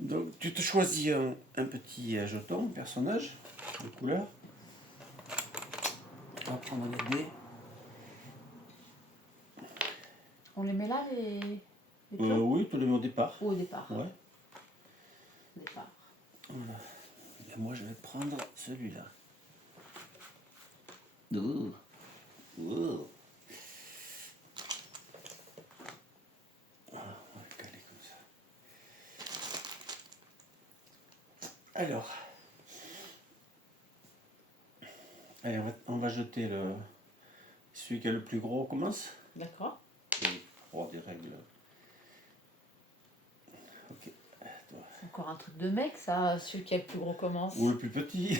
Donc tu te choisis un petit jeton, un personnage, de couleur. On va prendre les dés. On les met là, les pions Oui, tu les mets au départ. Ou au départ? Ouais. Au départ. Voilà. Et moi je vais prendre celui-là. Ouh. Ouh. Voilà, on va le caler comme ça. Alors. Allez, on va jeter celui qui est le plus gros. On commence. D'accord. Et pour des règles. Ok. C'est encore un truc de mec, ça. Celui qui a le plus gros commence. Ou le plus petit.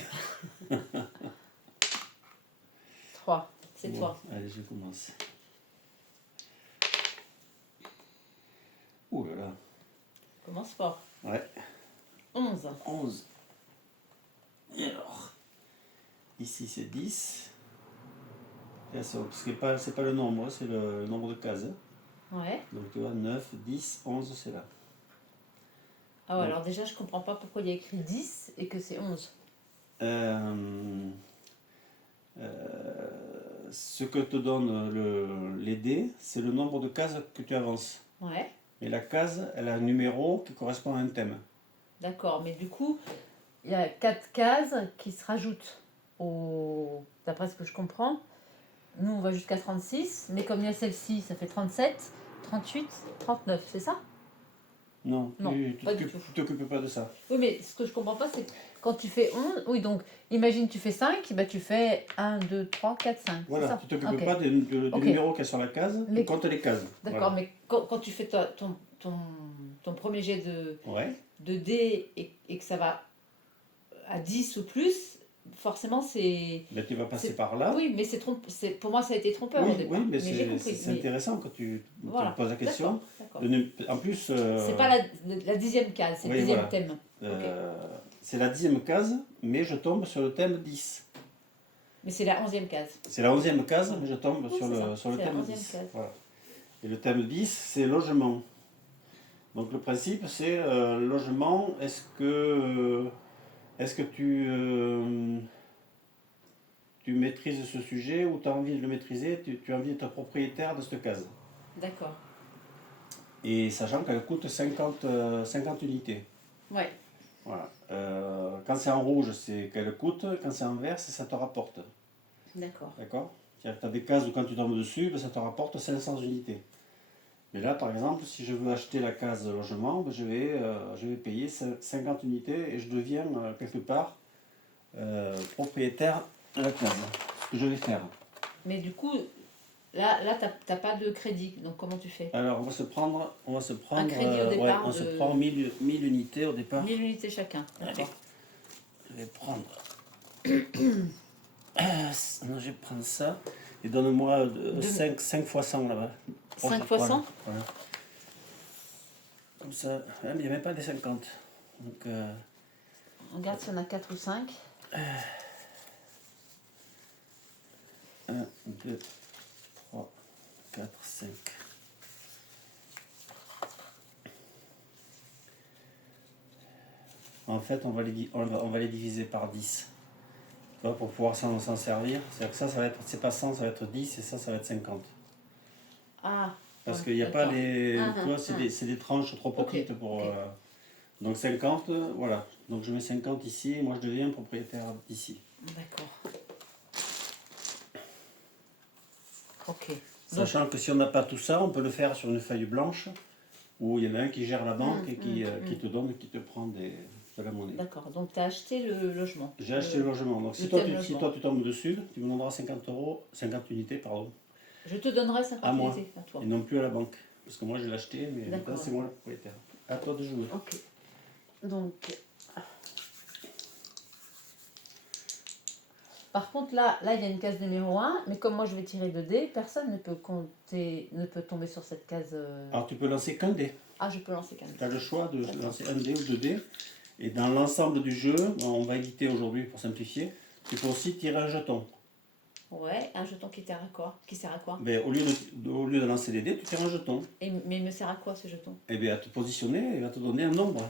3. C'est Bon, toi. allez, je commence. Ouh là là. Commence fort. Ouais. 11. 11. Et alors, ici c'est 10. Et ça, parce que c'est pas le nombre, c'est le nombre de cases. Ouais. Donc tu vois, 9, 10, 11, c'est là. Ah ouais, Donc, alors déjà, je comprends pas pourquoi il y a écrit 10 et que c'est 11. Ce que te donne les dés, c'est le nombre de cases que tu avances. Ouais. Et la case, elle a un numéro qui correspond à un thème. D'accord, mais du coup, il y a 4 cases qui se rajoutent d'après ce que je comprends. Nous, on va jusqu'à 36, mais comme il y a celle-ci, ça fait 37, 38, 39, c'est ça? Non, Non, tu pas du tout. t'occupes pas de ça. Oui, mais ce que je comprends pas, c'est que quand tu fais 11, oui, donc imagine tu fais 5, bah, tu fais 1, 2, 3, 4, 5. Voilà, c'est ça? tu t'occupes Ok. pas du numéro qu'il y a sur la case, Mais- tu comptes les cases. D'accord, Voilà. mais quand tu fais ton premier jet Ouais. de dés et que ça va à 10 ou plus, forcément c'est... Ben, tu vas passer c'est- par là. Oui, mais pour moi ça a été trompeur Oui, au départ. oui, mais j'ai compris. c'est Mais intéressant quand tu voilà, te poses la question. d'accord. En plus, C'est pas la 10e case, c'est oui, le 10e voilà. thème. C'est la 10e case, mais je tombe sur le thème 10. Mais c'est la 11e case. C'est la 11e case, mais je tombe Oui, sur c'est ça, sur le c'est la thème 11e 10. case. Voilà. Et le thème 10, c'est logement. Donc le principe, c'est logement. Est-ce que tu maîtrises ce sujet ou tu as envie de le maîtriser, tu as envie d'être propriétaire de cette case. D'accord. Et sachant qu'elle coûte 50 unités. Ouais, Voilà. Quand c'est en rouge, c'est qu'elle coûte. Quand c'est en vert, c'est ça te rapporte. d'accord. D'accord? C'est-à-dire que tu as des cases où quand tu tombes dessus, ben, ça te rapporte 500 unités. Mais là, par exemple, si je veux acheter la case logement, ben, je vais payer 50 unités et je deviens quelque part propriétaire de la case. Ce que je vais faire. Mais du coup, là t'as pas de crédit, donc comment tu fais? Alors, on va se prendre Un crédit au ouais, départ on se prend 1000 unités au départ. 1000 unités chacun. Allez, D'accord. je vais prendre. Non, je vais prendre ça. Et donne-moi 5 fois 100 là-bas. 5 fois 100? Voilà. Comme ça. Ah, mais il n'y a même pas des 50. Donc, Regarde si on a 4 ou 5. 1, 2, 3, 4, 5. En fait, on va les diviser par 10. Tu vois, pour pouvoir s'en servir. C'est-à-dire que ça va être, c'est pas 100, ça va être 10 et ça va être 50. Ah, Parce ouais, qu'il n'y a pas d'accord. les. Ah, Tu vois, ah, c'est des tranches trop Ok, petites pour. ok. Donc 50, voilà. Donc je mets 50 ici et moi je deviens propriétaire d'ici. D'accord. Ok. Donc, Sachant que si on n'a pas tout ça, on peut le faire sur une feuille blanche où il y en a un qui gère la banque et qui te donne, qui te prend de la monnaie. d'accord. Donc tu as acheté le logement. J'ai acheté le logement. Donc le si toi, thème si logement. toi tu tombes dessus, tu me donneras 50 euros, 50 unités, pardon, Je te donnerai 50 à moi. unités à toi. Et non plus à la banque. Parce que moi je l'ai acheté, mais maintenant D'accord. c'est moi le propriétaire. À toi de jouer. Ok. Donc. Par contre, là, il y a une case numéro 1, mais comme moi je vais tirer 2 dés, personne ne peut tomber sur cette case. Alors tu peux lancer qu'un dé. Ah, je peux lancer qu'un dé. Tu as le choix de D'accord. lancer un dé ou deux dés. Et dans l'ensemble du jeu, on va éviter aujourd'hui pour simplifier, tu peux aussi tirer un jeton. Ouais, un jeton qui sert à quoi? Qui sert à quoi? Mais au lieu de lancer les dés, tu tires un jeton. Mais il me sert à quoi ce jeton? Et bien à te positionner, il va te donner un nombre.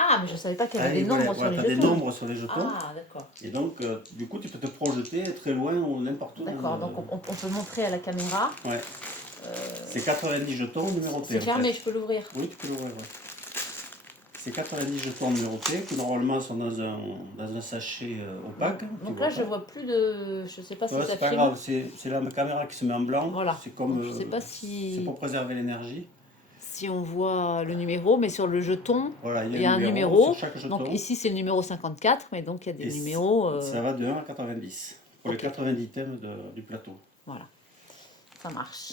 Ah, mais je savais pas qu'il y Ah, avait et des voilà, nombres sur voilà, les t'as des jetons. nombres sur les jetons. Ah, d'accord. Et donc, du coup, tu peux te projeter très loin ou n'importe où. D'accord, donc on peut montrer à la caméra. Ouais. C'est 90 jetons numérotés. C'est en fermé, fait. je peux l'ouvrir. Oui, tu peux l'ouvrir. Ouais. C'est 90 jetons numérotés qui normalement sont dans un sachet opaque. Tu Donc vois là, je pas. vois plus de. Je sais pas si Ouais, ça c'est pas filme. grave, c'est la caméra qui se met en blanc. Voilà. C'est comme. Donc, je sais pas C'est si pour préserver l'énergie. on voit le numéro, mais sur le jeton, Voilà, il y a un sur numéro. chaque jeton. Donc ici, c'est le numéro 54, mais donc il y a des Et numéros. ça va de 1 à 90. Pour les Ok. 90 thèmes du plateau. Voilà, ça marche.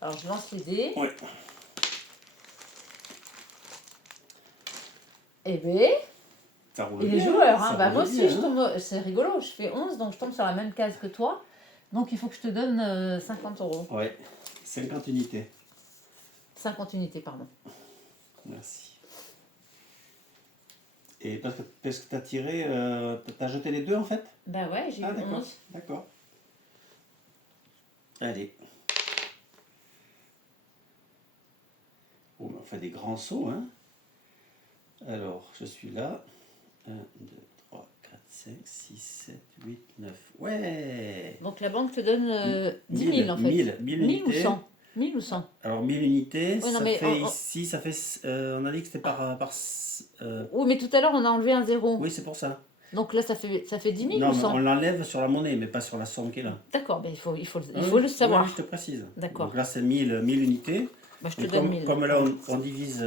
Alors je lance les dés. Oui. Et ben, Ça roule et les bien, joueurs, ça hein. Bah, roule moi aussi, bien, je hein. tombe. C'est rigolo, je fais 11, donc je tombe sur la même case que toi. Donc il faut que je te donne 50 euros. Ouais, 50 unités. 50 unités, pardon. Merci. Et parce que tu as tiré, t'as jeté les deux en fait? Bah ouais, j'ai eu d'accord, 11. d'accord. Allez. Oh, mais on fait des grands sauts, hein. Alors, je suis là. 1, 2, 3, 4, 5, 6, 7, 8, 9. Ouais! Donc la banque te donne 10 000 en fait. 1000 1000 ou unités. 100 1000 ou 100. Alors 1000 unités, Ouais, non, ça mais fait ici, ça fait. On a dit que c'était Oui, mais tout à l'heure, on a enlevé un zéro. oui, c'est pour ça. Donc là, ça fait 10 000 Non, ou mais 100. on l'enlève sur la monnaie, mais pas sur la somme qui est là. D'accord, ben il faut Ah le oui, savoir. oui, je te précise. D'accord. Donc là, c'est 1000 unités. Bah, je te Mais donne 1000. comme là, on divise.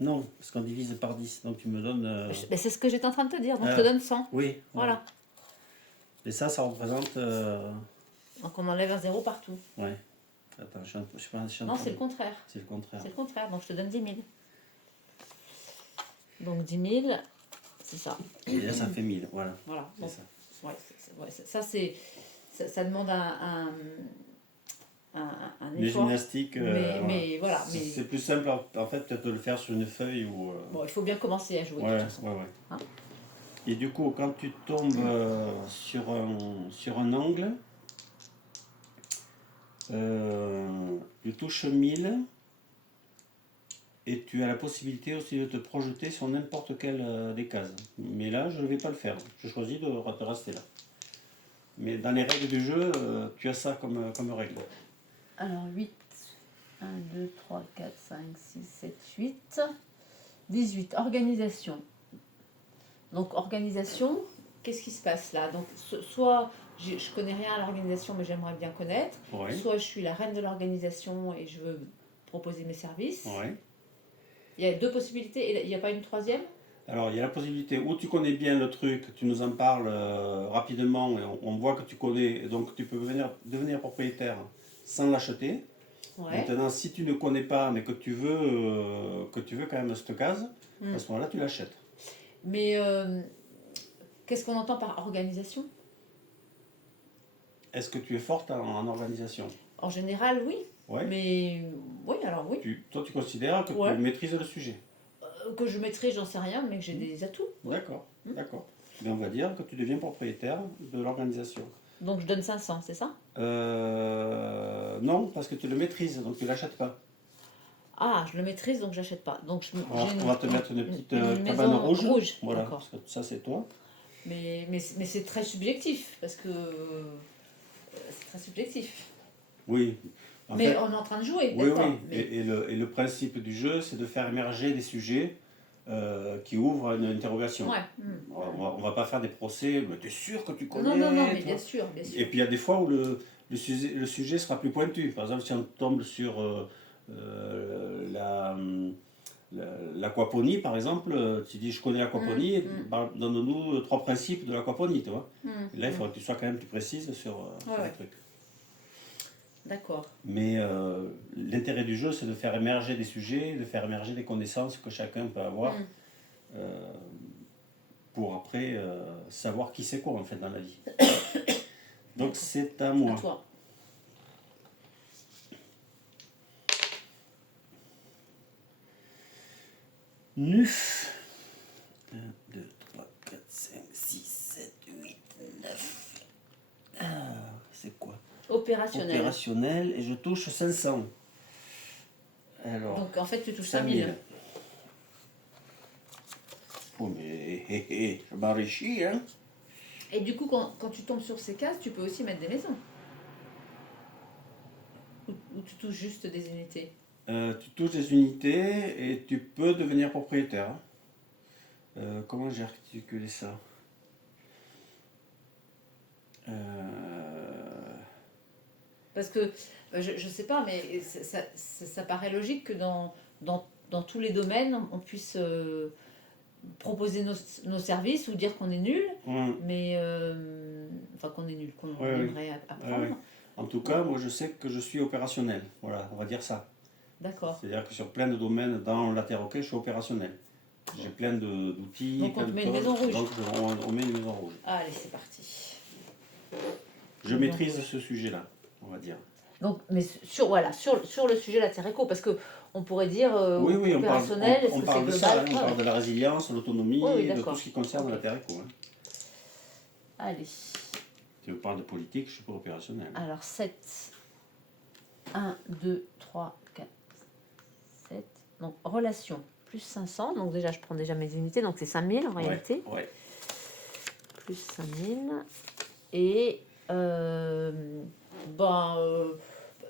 Non, parce qu'on divise par 10. Donc tu me donnes. Ben, c'est ce que j'étais en train de te dire, donc je Ah. te donne 100. Oui. Ouais. Voilà. Et ça représente. Donc on enlève un zéro partout. Ouais. Attends, je suis pas. Non, c'est le contraire. C'est le contraire. C'est le contraire, donc je te donne 10 000. Donc 10 000, c'est ça. Et là, ça fait 1000. Voilà. Voilà. C'est Donc, ça. ouais, ça c'est ça demande un Les effort. gymnastiques. Mais voilà. Mais C'est plus simple en fait peut-être de le faire sur une feuille ou. bon, il faut bien commencer à jouer de Ouais, toute façon. ouais, ouais. Hein. Et du coup, quand tu tombes sur un angle, tu touches 1000 et tu as la possibilité aussi de te projeter sur n'importe quelle des cases. Mais là, je ne vais pas le faire. Je choisis de rester là. Mais dans les règles du jeu, tu as ça comme règle. Alors 8, 1, 2, 3, 4, 5, 6, 7, 8, 18. Organisation. Donc organisation, qu'est-ce qui se passe là? Donc soit je connais rien à l'organisation mais j'aimerais bien connaître, Ouais. soit je suis la reine de l'organisation et je veux proposer mes services. Ouais. Il y a deux possibilités et il n'y a pas une troisième? Alors, il y a la possibilité où tu connais bien le truc, tu nous en parles rapidement et on voit que tu connais, et donc tu peux devenir propriétaire sans l'acheter. Ouais. Maintenant, si tu ne connais pas, mais que tu veux quand même cette case, à ce moment-là, tu l'achètes. Mais qu'est-ce qu'on entend par organisation? Est-ce que tu es forte en organisation? En général, oui. Ouais. Mais oui, alors oui. Toi, tu considères que Ouais. tu maîtrises le sujet? Que je maîtrise, j'en sais rien, mais que j'ai des atouts. D'accord, d'accord. Mais on va dire que tu deviens propriétaire de l'organisation. Donc je donne 500, c'est ça? Non, parce que tu le maîtrises, donc tu ne l'achètes pas. Ah, je le maîtrise, donc j'achète pas. Donc On va te mettre une petite cabane maison rouge. Voilà, D'accord. parce que ça c'est toi. Mais c'est très subjectif, parce que c'est très subjectif. Oui. En Mais fait, on est en train de jouer, oui, d'accord. oui. Mais Et le principe du jeu, c'est de faire émerger des sujets qui ouvrent une interrogation. ouais. On va pas faire des procès, mais t'es sûr que tu connais? Non, mais toi bien sûr, bien sûr. Et puis il y a des fois où le sujet sera plus pointu. Par exemple, si on tombe sur l'aquaponie, par exemple, tu dis je connais l'aquaponie, donne-nous 3 principes de l'aquaponie, tu vois. Et là, il faudrait que tu sois quand même plus précise sur les trucs. D'accord. Mais l'intérêt du jeu, c'est de faire émerger des sujets, de faire émerger des connaissances que chacun peut avoir pour après savoir qui c'est quoi en fait dans la vie. Donc c'est à moi. À toi. Nuf. 1, 2, 3, 4, 5, 6, 7, 8, 9. Ah, c'est quoi? Opérationnel. Opérationnel, et je touche 500. Alors, Donc en fait, tu touches 5000. 5000. Oh, mais je m'enrichis, hein. Et du coup, quand tu tombes sur ces cases, tu peux aussi mettre des maisons. Ou tu touches juste des unités. Tu touches des unités et tu peux devenir propriétaire. Comment j'ai articulé ça? Parce que, je sais pas, mais ça paraît logique que dans tous les domaines, on puisse proposer nos services ou dire qu'on est nul, mais enfin qu'on est nul, qu'on aimerait apprendre. Ouais. En tout cas, moi je sais que je suis opérationnel. Voilà, on va dire ça. D'accord. C'est-à-dire que sur plein de domaines dans la terre hockey, je suis opérationnel. J'ai plein d'outils. Donc on te met une maison rouge. Donc on met une maison rouge. Allez, c'est parti. Je maîtrise ce sujet-là, on va dire. Donc, mais sur le sujet de la terre éco, parce que on pourrait dire oui, opérationnel, on parle de global, ça, on parle de la résilience, l'autonomie, de tout ce qui concerne la terre éco. Hein. Allez. Si on parle de politique, je suis pas opérationnel. Alors 7. 1, 2, 3, 4, 7. Donc relation plus 500. Donc déjà, je prends déjà mes unités. Donc c'est 5000 en réalité. Ouais. Plus 5000. Et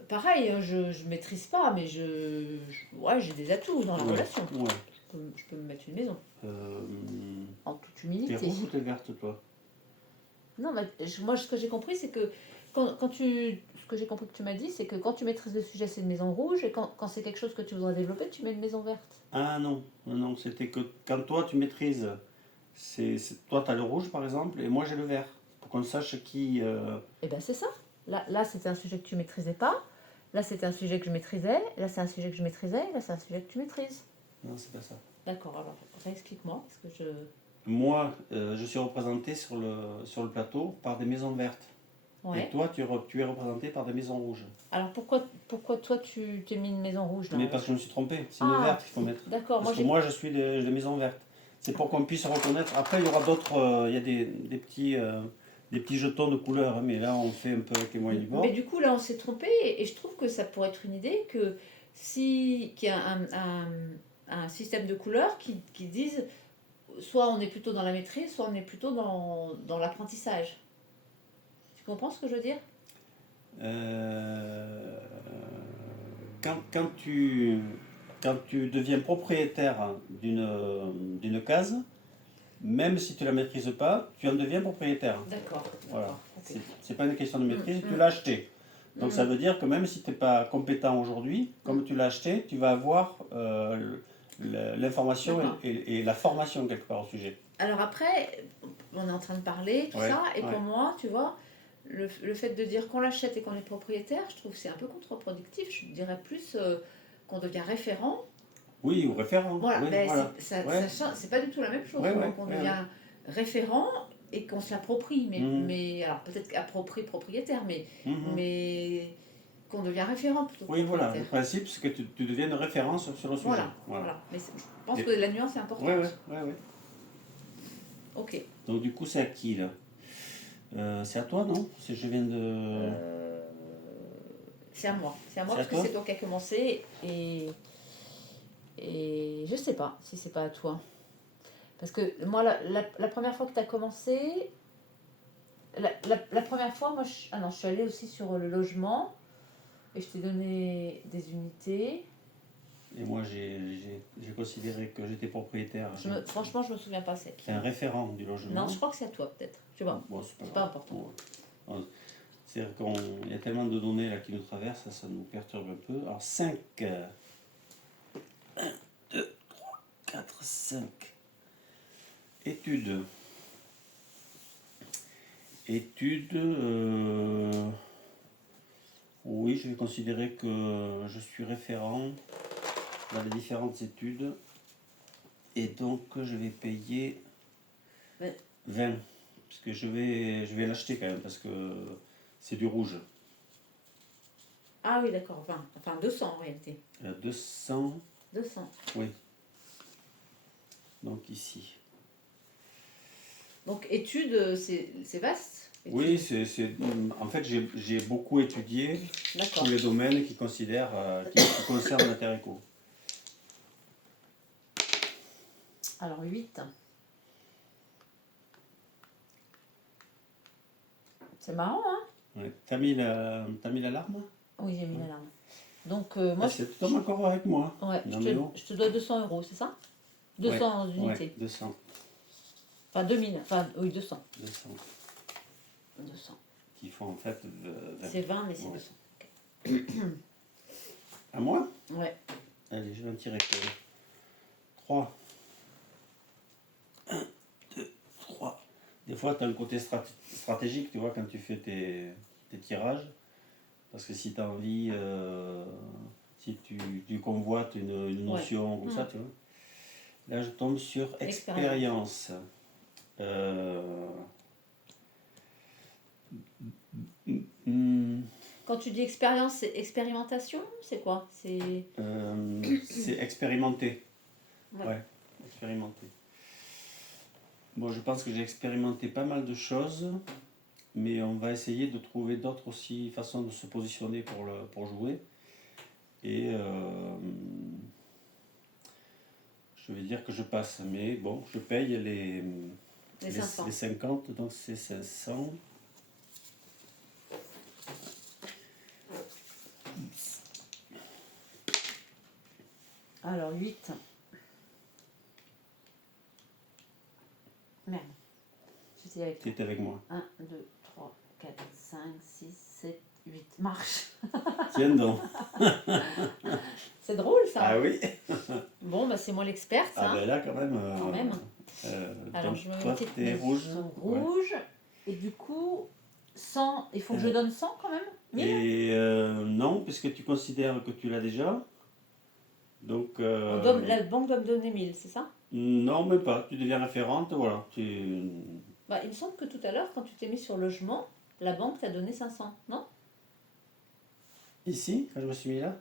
pareil, hein, je maîtrise pas, mais j'ai des atouts dans la relation. Ouais. Je peux me mettre une maison. En toute humilité. T'es rouge ou t'es verte, toi? Non, mais moi, ce que j'ai compris, c'est que ce que j'ai compris que tu m'as dit, c'est que quand tu maîtrises le sujet, c'est une maison rouge, et quand c'est quelque chose que tu voudrais développer, tu mets une maison verte. Ah non, c'était que quand toi tu maîtrises, toi tu as le rouge par exemple, et moi j'ai le vert, pour qu'on sache qui... Eh bien c'est ça. Là c'était un sujet que tu maîtrisais pas, là c'était un sujet que je maîtrisais, là c'est un sujet que je maîtrisais, là c'est un sujet que tu maîtrises. Non, c'est pas ça. D'accord, alors réexplique-moi, parce que je... Moi, je suis représenté sur le plateau par des maisons vertes. Ouais. Et toi, tu es représenté par des maisons rouges. Alors pourquoi toi tu t'es mis une maison rouge là? Mais parce que je me suis trompé, c'est une verte qu'il faut mettre. D'accord. Parce que moi je suis des maisons vertes. C'est pour qu'on puisse reconnaître. Après il y aura d'autres, il y a des petits jetons de couleur, hein, mais là on fait un peu avec les moyens du bord. Mais du coup là on s'est trompé et je trouve que ça pourrait être une idée que qu'il y a un système de couleurs qui disent soit on est plutôt dans la maîtrise, soit on est plutôt dans l'apprentissage. Tu comprends ce que je veux dire? Quand tu deviens propriétaire d'une case, même si tu ne la maîtrises pas, tu en deviens propriétaire. D'accord. Voilà. Okay. C'est pas une question de maîtrise, tu l'as acheté. Donc ça veut dire que même si tu n'es pas compétent aujourd'hui, comme tu l'as acheté, tu vas avoir l'information et la formation quelque part au sujet. Alors après, on est en train de parler, tout ça, et pour moi, tu vois, le fait de dire qu'on l'achète et qu'on est propriétaire, je trouve que c'est un peu contre-productif. Je dirais plus qu'on devient référent. Oui, ou référent. Voilà, oui, ben c'est pas du tout la même chose. Donc on devient référent et qu'on se l'approprie. Mais alors peut-être propriétaire, mais qu'on devient référent plutôt que voilà, le principe c'est que tu deviennes référence sur le sujet. Voilà. Mais je pense que la nuance est importante. Oui. Ok. Donc du coup c'est à qui là? C'est à toi, non? Si je viens de... C'est à moi. C'est à moi parce que c'est toi qui as commencé et je sais pas si c'est pas à toi. Parce que moi, la première fois que tu as commencé, la première fois, moi, je suis allée aussi sur le logement et je t'ai donné des unités. Et moi, j'ai considéré que j'étais propriétaire. Franchement, je me souviens pas c'est qui. C'est un référent du logement. Non, je crois que c'est à toi, peut-être. Je sais pas. Bon, c'est pas important. Bon. C'est-à-dire qu'il y a tellement de données là qui nous traversent, ça nous perturbe un peu. Alors, 5. 1, 2, 3, 4, 5. Études. Oui, je vais considérer que je suis référent dans les différentes études. Et donc, je vais payer 20. Parce que je vais l'acheter quand même, parce que c'est du rouge. Ah oui, d'accord, 20. Enfin 200 en réalité. 200. 200. Oui. Donc ici. Donc études, c'est vaste. Études. Oui, en fait j'ai beaucoup étudié tous les domaines qui concernent la terre éco. Alors 8. C'est marrant, hein? Ouais. T'as mis l'alarme? Oui, j'ai mis l'alarme. Donc, Ah, moi, tu tombes encore avec moi. ouais, Non, mais oh. je te dois 200 €, c'est ça? 200 Ouais, unités. 200. Enfin, 2000. Enfin, oui, 200. 200. 200. Qui font en fait 20. C'est 20, mais c'est Ouais. 200. À moi? Ouais. Allez, je vais en tirer 3. 1, 2, 3. Des fois, tu as un côté stratégique, tu vois, quand tu fais tes tirages. Parce que si tu as envie, si tu convoites une notion comme ça, tu vois. Là, je tombe sur expérience. Quand tu dis expérience, c'est expérimentation? C'est quoi? C'est expérimenter. Ouais. Ouais, expérimenter. Bon, je pense que j'ai expérimenté pas mal de choses, mais on va essayer de trouver d'autres aussi façons de se positionner pour jouer. Et je vais dire que je passe, mais bon, je paye les 500. les 50, donc c'est 500. Alors, 8. Merde. J'étais avec Tu étais avec moi. 1, 2, 3, 4, 5, 6, 7, 8. Marche. Tiens donc. C'est drôle, ça. Ah oui. Bon, bah, c'est moi l'experte, Ah hein. ben là, quand même. Quand même. Alors, Donc, je me mets toi, une petite t'es rouge. rouge. Et du coup, 100. Il faut que je donne 100 quand même? 1000? Et non, puisque tu considères que tu l'as déjà. Donc. La banque doit me donner 1000, c'est ça? Non, même pas. Tu deviens référente, voilà. Bah, il me semble que tout à l'heure, quand tu t'es mis sur logement, la banque t'a donné 500, non? Ici, quand je me suis mis là,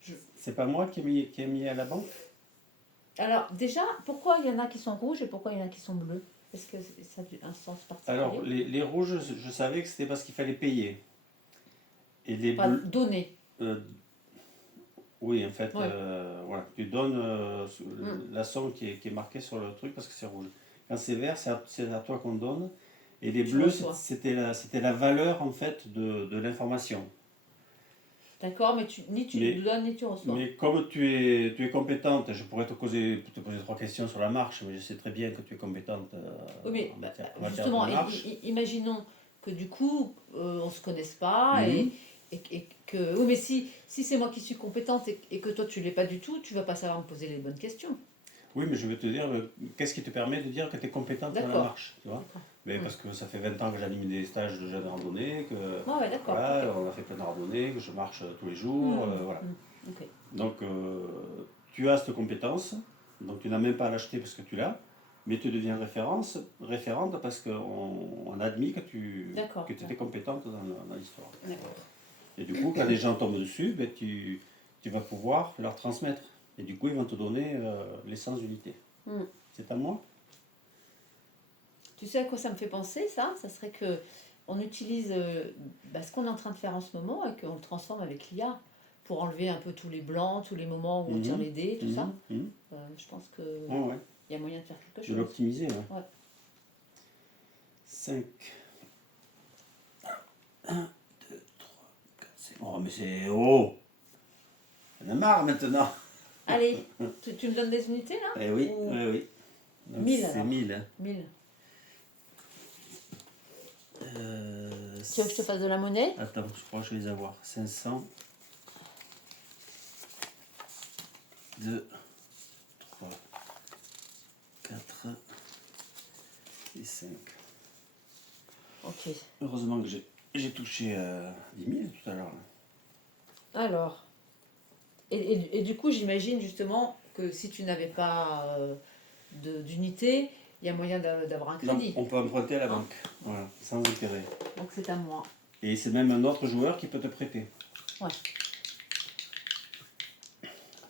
Je- c'est pas moi qui ai mis à la banque. Alors, déjà, pourquoi il y en a qui sont rouges et pourquoi il y en a qui sont bleus? Est-ce que ça a un sens particulier? Alors, les rouges, je savais que c'était parce qu'il fallait payer. Et les Pas bleus. donner. Oui, en fait, Ouais. voilà. Tu donnes la somme qui est marquée sur le truc parce que c'est rouge. Quand c'est vert, c'est à toi qu'on donne. Et les Tu bleus, reçois. c'était la valeur en fait de l'information. D'accord, mais ni tu donnes ni tu reçois. Mais comme tu es compétente, je pourrais te poser 3 questions sur la marche, mais je sais très bien que tu es compétente Oui, mais en matière justement, de marche. imaginons que du coup, on ne se connaisse pas Mhm. et que... Oui, mais si c'est moi qui suis compétente et que toi tu ne l'es pas du tout, tu vas pas savoir me poser les bonnes questions. Oui, mais je vais te dire, qu'est-ce qui te permet de dire que tu es compétente dans la D'accord. marche, tu vois? D'accord. Mais parce que ça fait 20 ans que j'anime des stages de jeunes randonnées, que Ah ouais, d'accord. voilà, Ok. on a fait plein de randonnées, que je marche tous les jours, voilà. Ok. Donc tu as cette compétence, donc tu n'as même pas à l'acheter parce que tu l'as, mais tu deviens référente parce qu'on a admis que tu étais compétente dans l'histoire. D'accord. Et du coup, quand les gens tombent dessus, ben, tu vas pouvoir leur transmettre. Et du coup, ils vont te donner les 100 unités. C'est à moi? Tu sais à quoi ça me fait penser, ça? Ça serait que on utilise ce qu'on est en train de faire en ce moment et qu'on le transforme avec l'IA pour enlever un peu tous les blancs, tous les moments où on tire les dés, tout ça. Je pense qu'il y a moyen de faire quelque chose. De l'optimiser, ouais. 5. 1, 2, 3, 4, 5. Oh, mais c'est... Oh! On a marre maintenant! Allez, tu me donnes des unités là? Eh oui, oui. Donc 1000 c'est alors. 1000. Hein. 1000. Tu veux que je te fasse de la monnaie? Attends, je crois que je vais les avoir. 500. 2, 3, 4 et 5. Ok. Heureusement que j'ai touché 10 000 tout à l'heure. Alors, et du coup, j'imagine justement que si tu n'avais pas d'unité, il y a moyen d'avoir un crédit. Non, on peut emprunter à la banque, voilà, sans intérêt. Donc c'est à moi. Et c'est même un autre joueur qui peut te prêter. Ouais.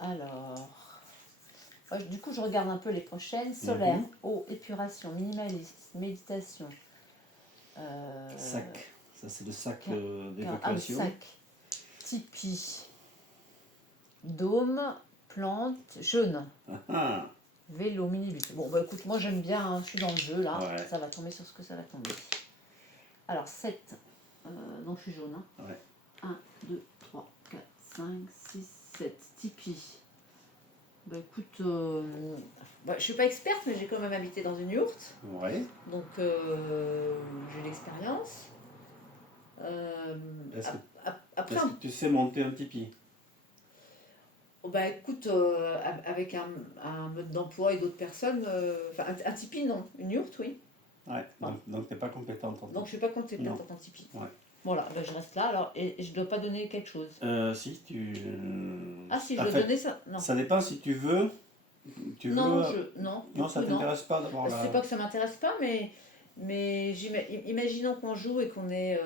Alors, du coup, je regarde un peu les prochaines. Solaire, eau, épuration, minimaliste, méditation. Sac. Ça, c'est le sac Ah, d'évacuation. sac. Tipeee. Dôme, plante, jaune. Vélo, minibus. Bon, bah écoute, moi j'aime bien, hein, je suis dans le jeu là. Ouais. Ça va tomber sur ce que ça va tomber. Alors 7, donc je suis jaune. Hein. Ouais. 1, 2, 3, 4, 5, 6, 7. Tipeee. Bah écoute, je suis pas experte, mais j'ai quand même habité dans une yourte. Ouais. Donc j'ai l'expérience. Est-ce que, Après, est-ce que tu sais monter un Tipeee? bah écoute, avec un mode d'emploi et d'autres personnes, enfin un Tipeee non, une yourte oui. Ouais, Ah. donc tu n'es pas compétente en Donc je suis pas compétente en Tipeee. Ouais. Voilà, bah, je reste là alors et je dois pas donner quelque chose. Si tu. Ah si je En dois fait, donner ça, non. ça dépend si tu veux. Non, Non, du ça coup, non. t'intéresse pas d'avoir C'est pas que ça m'intéresse pas, mais imaginons qu'on joue et qu'on est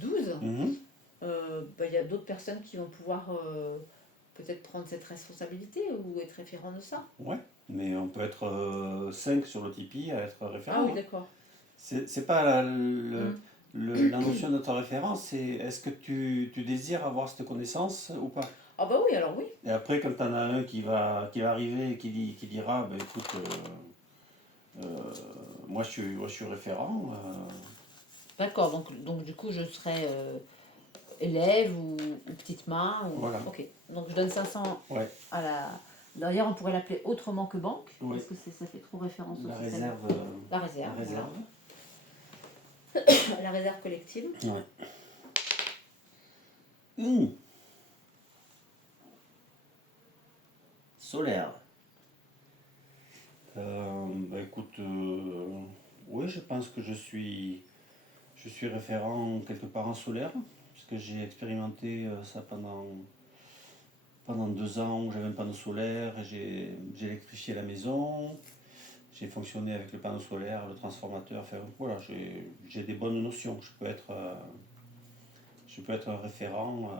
12, Mhm. bah, y a d'autres personnes qui vont pouvoir peut-être prendre cette responsabilité ou être référent de ça. Ouais, mais on peut être 5 sur le Tipeee à être Ah référent. oui, d'accord. C'est pas la Mm. notion de ta référence, c'est est-ce que tu désires avoir cette connaissance ou pas? Ah bah oui, alors oui. Et après, quand tu en as un qui va arriver et qui dira, ben, écoute, moi je suis référent. D'accord, donc du coup je serai élève ou petite main. Voilà. Ok, donc je donne 500 Ouais. à la... D'ailleurs on pourrait l'appeler autrement que banque, Oui. parce que ça fait trop référence au La système. réserve. La réserve. La réserve. Voilà. La réserve collective. Ouais. Mmh. Solaire. Bah écoute, oui, je pense que je suis référent quelque part en solaire, puisque j'ai expérimenté ça pendant 2 ans où j'avais un panneau solaire et j'ai électrifié la maison. J'ai fonctionné avec le panneau solaire, le transformateur. Enfin, voilà, j'ai des bonnes notions. Je peux être un référent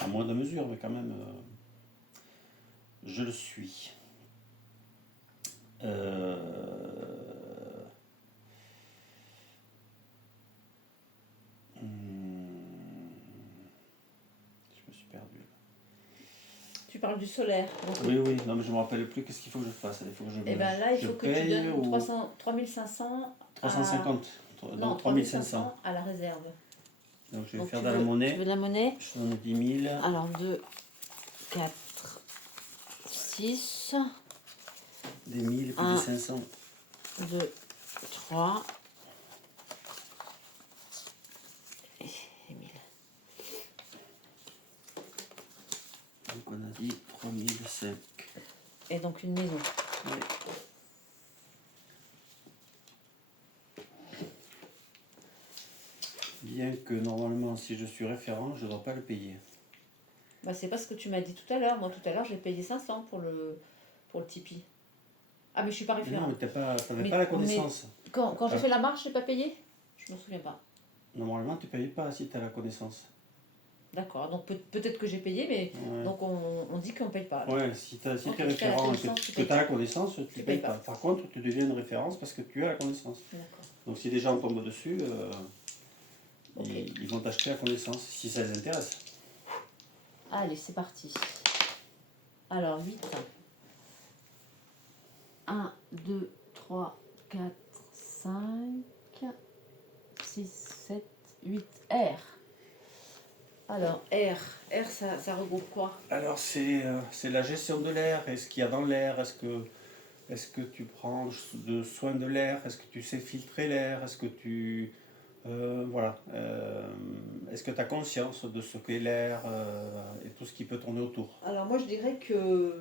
à moindre mesure, mais quand même, je le suis. Je me suis perdu. Tu parles du solaire. Donc, Oui, oui, non, mais je ne me rappelle plus qu'est-ce qu'il faut que je fasse. Il faut que et ben là, il faut que tu donnes ou 3500 350. non, Donc 3500. 3500 à la réserve. Donc je vais Donc, faire tu dans la veux monnaie. de la monnaie? Je donne 10 000. Alors 2, 4, 6, Des 1000 puis Un. des 500. 2, 3 et 1000. Donc on a dit 3005. Et donc une maison. Oui. Bien que normalement, si je suis référent, je ne dois pas le payer. Bah, c'est pas ce que tu m'as dit tout à l'heure. Moi, tout à l'heure, j'ai payé 500 pour le Tipeee. Ah, mais je suis pas Mais référent. non, mais tu n'avais Mais- pas la connaissance. Quand j'ai Ah. fait la marche, j'ai pas payé? Je m'en souviens pas. Normalement, tu ne payes pas si tu as la connaissance. D'accord, donc peut-être que j'ai payé, mais Ouais. donc on dit qu'on paye pas. Ouais, si tu Ok, es référent et que tu tu as la connaissance, tu ne payes payes pas. Par contre, tu deviens une référence parce que tu as la connaissance. D'accord. Donc si des gens tombent dessus, Ok. ils vont t'acheter la connaissance si ça les intéresse. Allez, c'est parti. Alors, 8. 1, 2, 3, 4, 5, 6, 7, 8. R. Alors, R, ça regroupe quoi? Alors c'est la gestion de l'air. Est-ce qu'il y a dans l'air? Est-ce que tu prends de soin de l'air? Est-ce que tu sais filtrer l'air? Est-ce que tu... voilà. Est-ce que tu as conscience de ce qu'est l'air et tout ce qui peut tourner autour? Alors, moi, je dirais que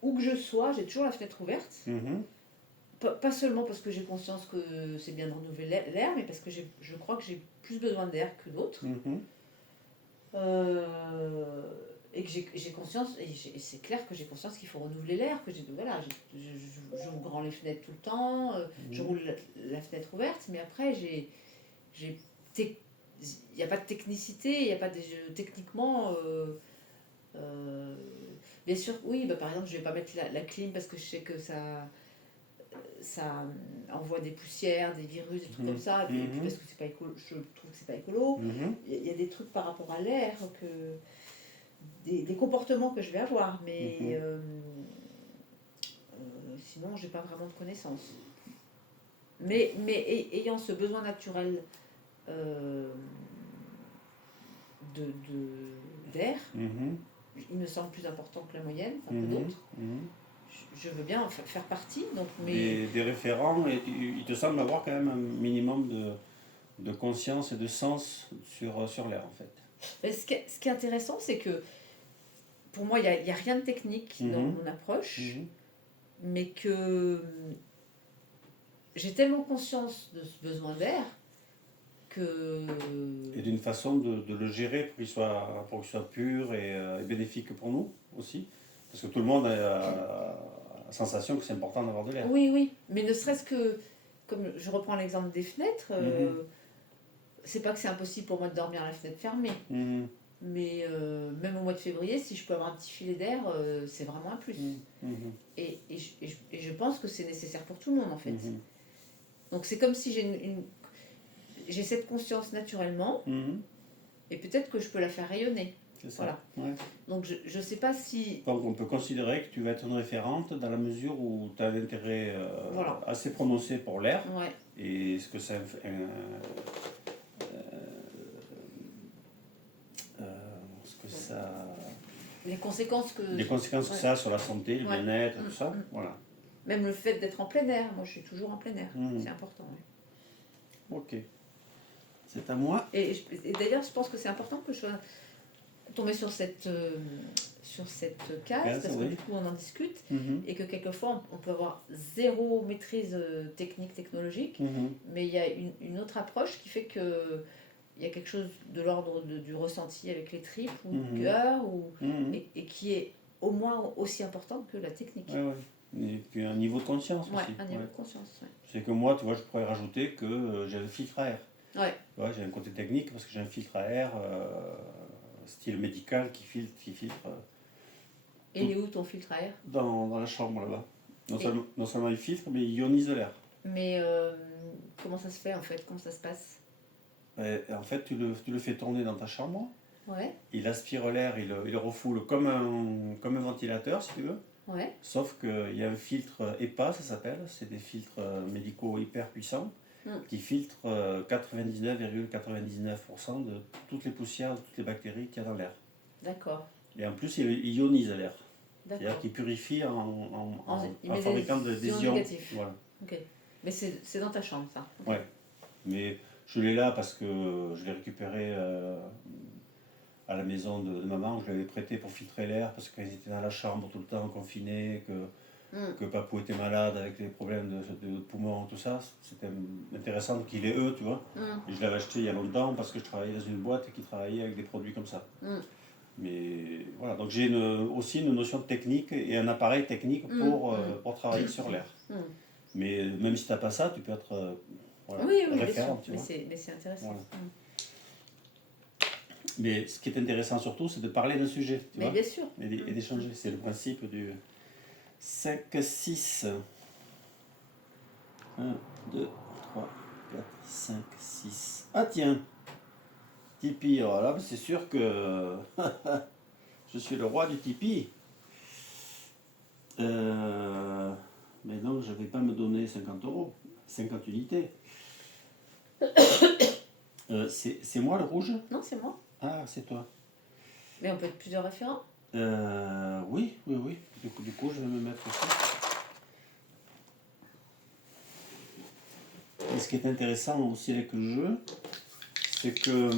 où que je sois, j'ai toujours la fenêtre ouverte. Mhm. Pas seulement parce que j'ai conscience que c'est bien de renouveler l'air, mais parce que je crois que j'ai plus besoin d'air que d'autres. Mhm. Et que j'ai conscience, et c'est clair que j'ai conscience qu'il faut renouveler l'air, que voilà, j'ouvre grand les fenêtres tout le temps, je roule la fenêtre ouverte, mais après, il n'y a pas de technicité, il n'y a pas de... Techniquement, bien sûr, oui, bah, par exemple, je ne vais pas mettre la clim parce que je sais que ça envoie des poussières, des virus, des trucs comme ça, et puis parce que c'est pas écolo, je trouve que c'est pas écolo. Mhm. Il y a des trucs par rapport à l'air, des comportements que je vais avoir, mais sinon j'ai pas vraiment de connaissances. ayant ce besoin naturel euh, d'air, Mhm. il me semble plus important que la moyenne, enfin que Mhm. d'autres. Mhm. Je veux bien faire partie, donc, mais Des référents, et il te semble avoir quand même un minimum de conscience et de sens sur l'air, en fait. ce qui est intéressant, c'est que pour moi, il n'y a rien de technique dans Mhm. mon approche, Mhm. mais que j'ai tellement conscience de ce besoin d'air que... Et d'une façon de le gérer pour qu'il soit pur et bénéfique pour nous aussi. Parce que tout le monde a la sensation que c'est important d'avoir de l'air. Oui, oui, mais ne serait-ce que, comme je reprends l'exemple des fenêtres, Mhm. c'est pas que c'est impossible pour moi de dormir à la fenêtre fermée, Mhm. mais même au mois de février, si je peux avoir un petit filet d'air, c'est vraiment un plus. Mhm. Et je pense que c'est nécessaire pour tout le monde en fait. Mhm. Donc c'est comme si j'ai cette conscience naturellement, Mhm. et peut-être que je peux la faire rayonner. C'est ça. Voilà. Ouais. Donc je sais pas si... Donc on peut considérer que tu vas être une référente dans la mesure où tu as un intérêt Voilà. assez prononcé pour l'air Ouais. et ce que ça, ce que ça, Les conséquences que... les conséquences que Ouais. ça a sur la santé, le Ouais. bien-être, tout ça. Mm. Voilà. Même le fait d'être en plein air, moi je suis toujours en plein air, Mhm. c'est important. Ouais. Ok. C'est à moi. Et d'ailleurs, je pense que c'est important que je sois tombée sur cette case, parce que oui. du coup on en discute, Mhm. et que quelquefois on peut avoir zéro maîtrise technique, technologique, Mhm. mais il y a une autre approche qui fait que il y a quelque chose de l'ordre du ressenti avec les tripes ou Mhm. le cœur, Mhm. et qui est au moins aussi important que la technique. Ouais, ouais. Et puis un niveau de conscience Ouais, aussi. un niveau Ouais. de conscience. Ouais. C'est que moi, tu vois, je pourrais rajouter que j'ai un filtre à air. Ouais. Tu vois, j'ai un côté technique parce que j'ai un filtre à air style médical qui filtre Et il est où ton filtre à air? dans la chambre là-bas. Non Et- non seulement il filtre, mais il ionise l'air. Mais comment ça se fait en fait? Comment ça se passe? Et en fait, tu le fais tourner dans ta chambre, Ouais, il aspire l'air, il le refoule comme un ventilateur si tu veux. ouais. Sauf qu'il y a un filtre EPA, ça s'appelle, c'est des filtres médicaux hyper puissants qui filtrent 99,99% de toutes les poussières, de toutes les bactéries qu'il y a dans l'air. D'accord. Et en plus, il ionise l'air. C'est-à-dire D'accord. qu'il purifie Il en met fabriquant des des ions ions. négatifs. Voilà. Ok. Mais c'est dans ta chambre, ça. Ok. Ouais. Mais je l'ai là parce que je l'ai récupéré à la maison de maman. Je l'avais prêté pour filtrer l'air parce qu'ils étaient dans la chambre tout le temps confinés, que papou était malade avec les problèmes de poumons, tout ça. C'était intéressant qu'il ait eux, tu vois. Et je l'avais acheté il y a longtemps parce que je travaillais dans une boîte qui travaillait avec des produits comme ça. Mais voilà, donc j'ai aussi une notion de technique et un appareil technique pour travailler sur l'air. Mais même si tu n'as pas ça, tu peux être voilà, Oui, oui, bien sûr. référent, tu vois. Mais c'est intéressant. Voilà. Mais ce qui est intéressant surtout, c'est de parler d'un sujet, tu Mais vois, bien sûr. et d'échanger. C'est le principe du 5-6. 1, 2, 3, 4, 5, 6. Ah tiens, Tipeee. Alors là, c'est sûr que je suis le roi du Tipeee. Mais non, je ne vais pas me donner 50 €, 50 unités. C'est moi le rouge? Non, c'est moi. Ah, c'est toi. Mais on peut être plusieurs référents. Oui. Du coup, je vais me mettre ici. Et ce qui est intéressant aussi avec le jeu, c'est que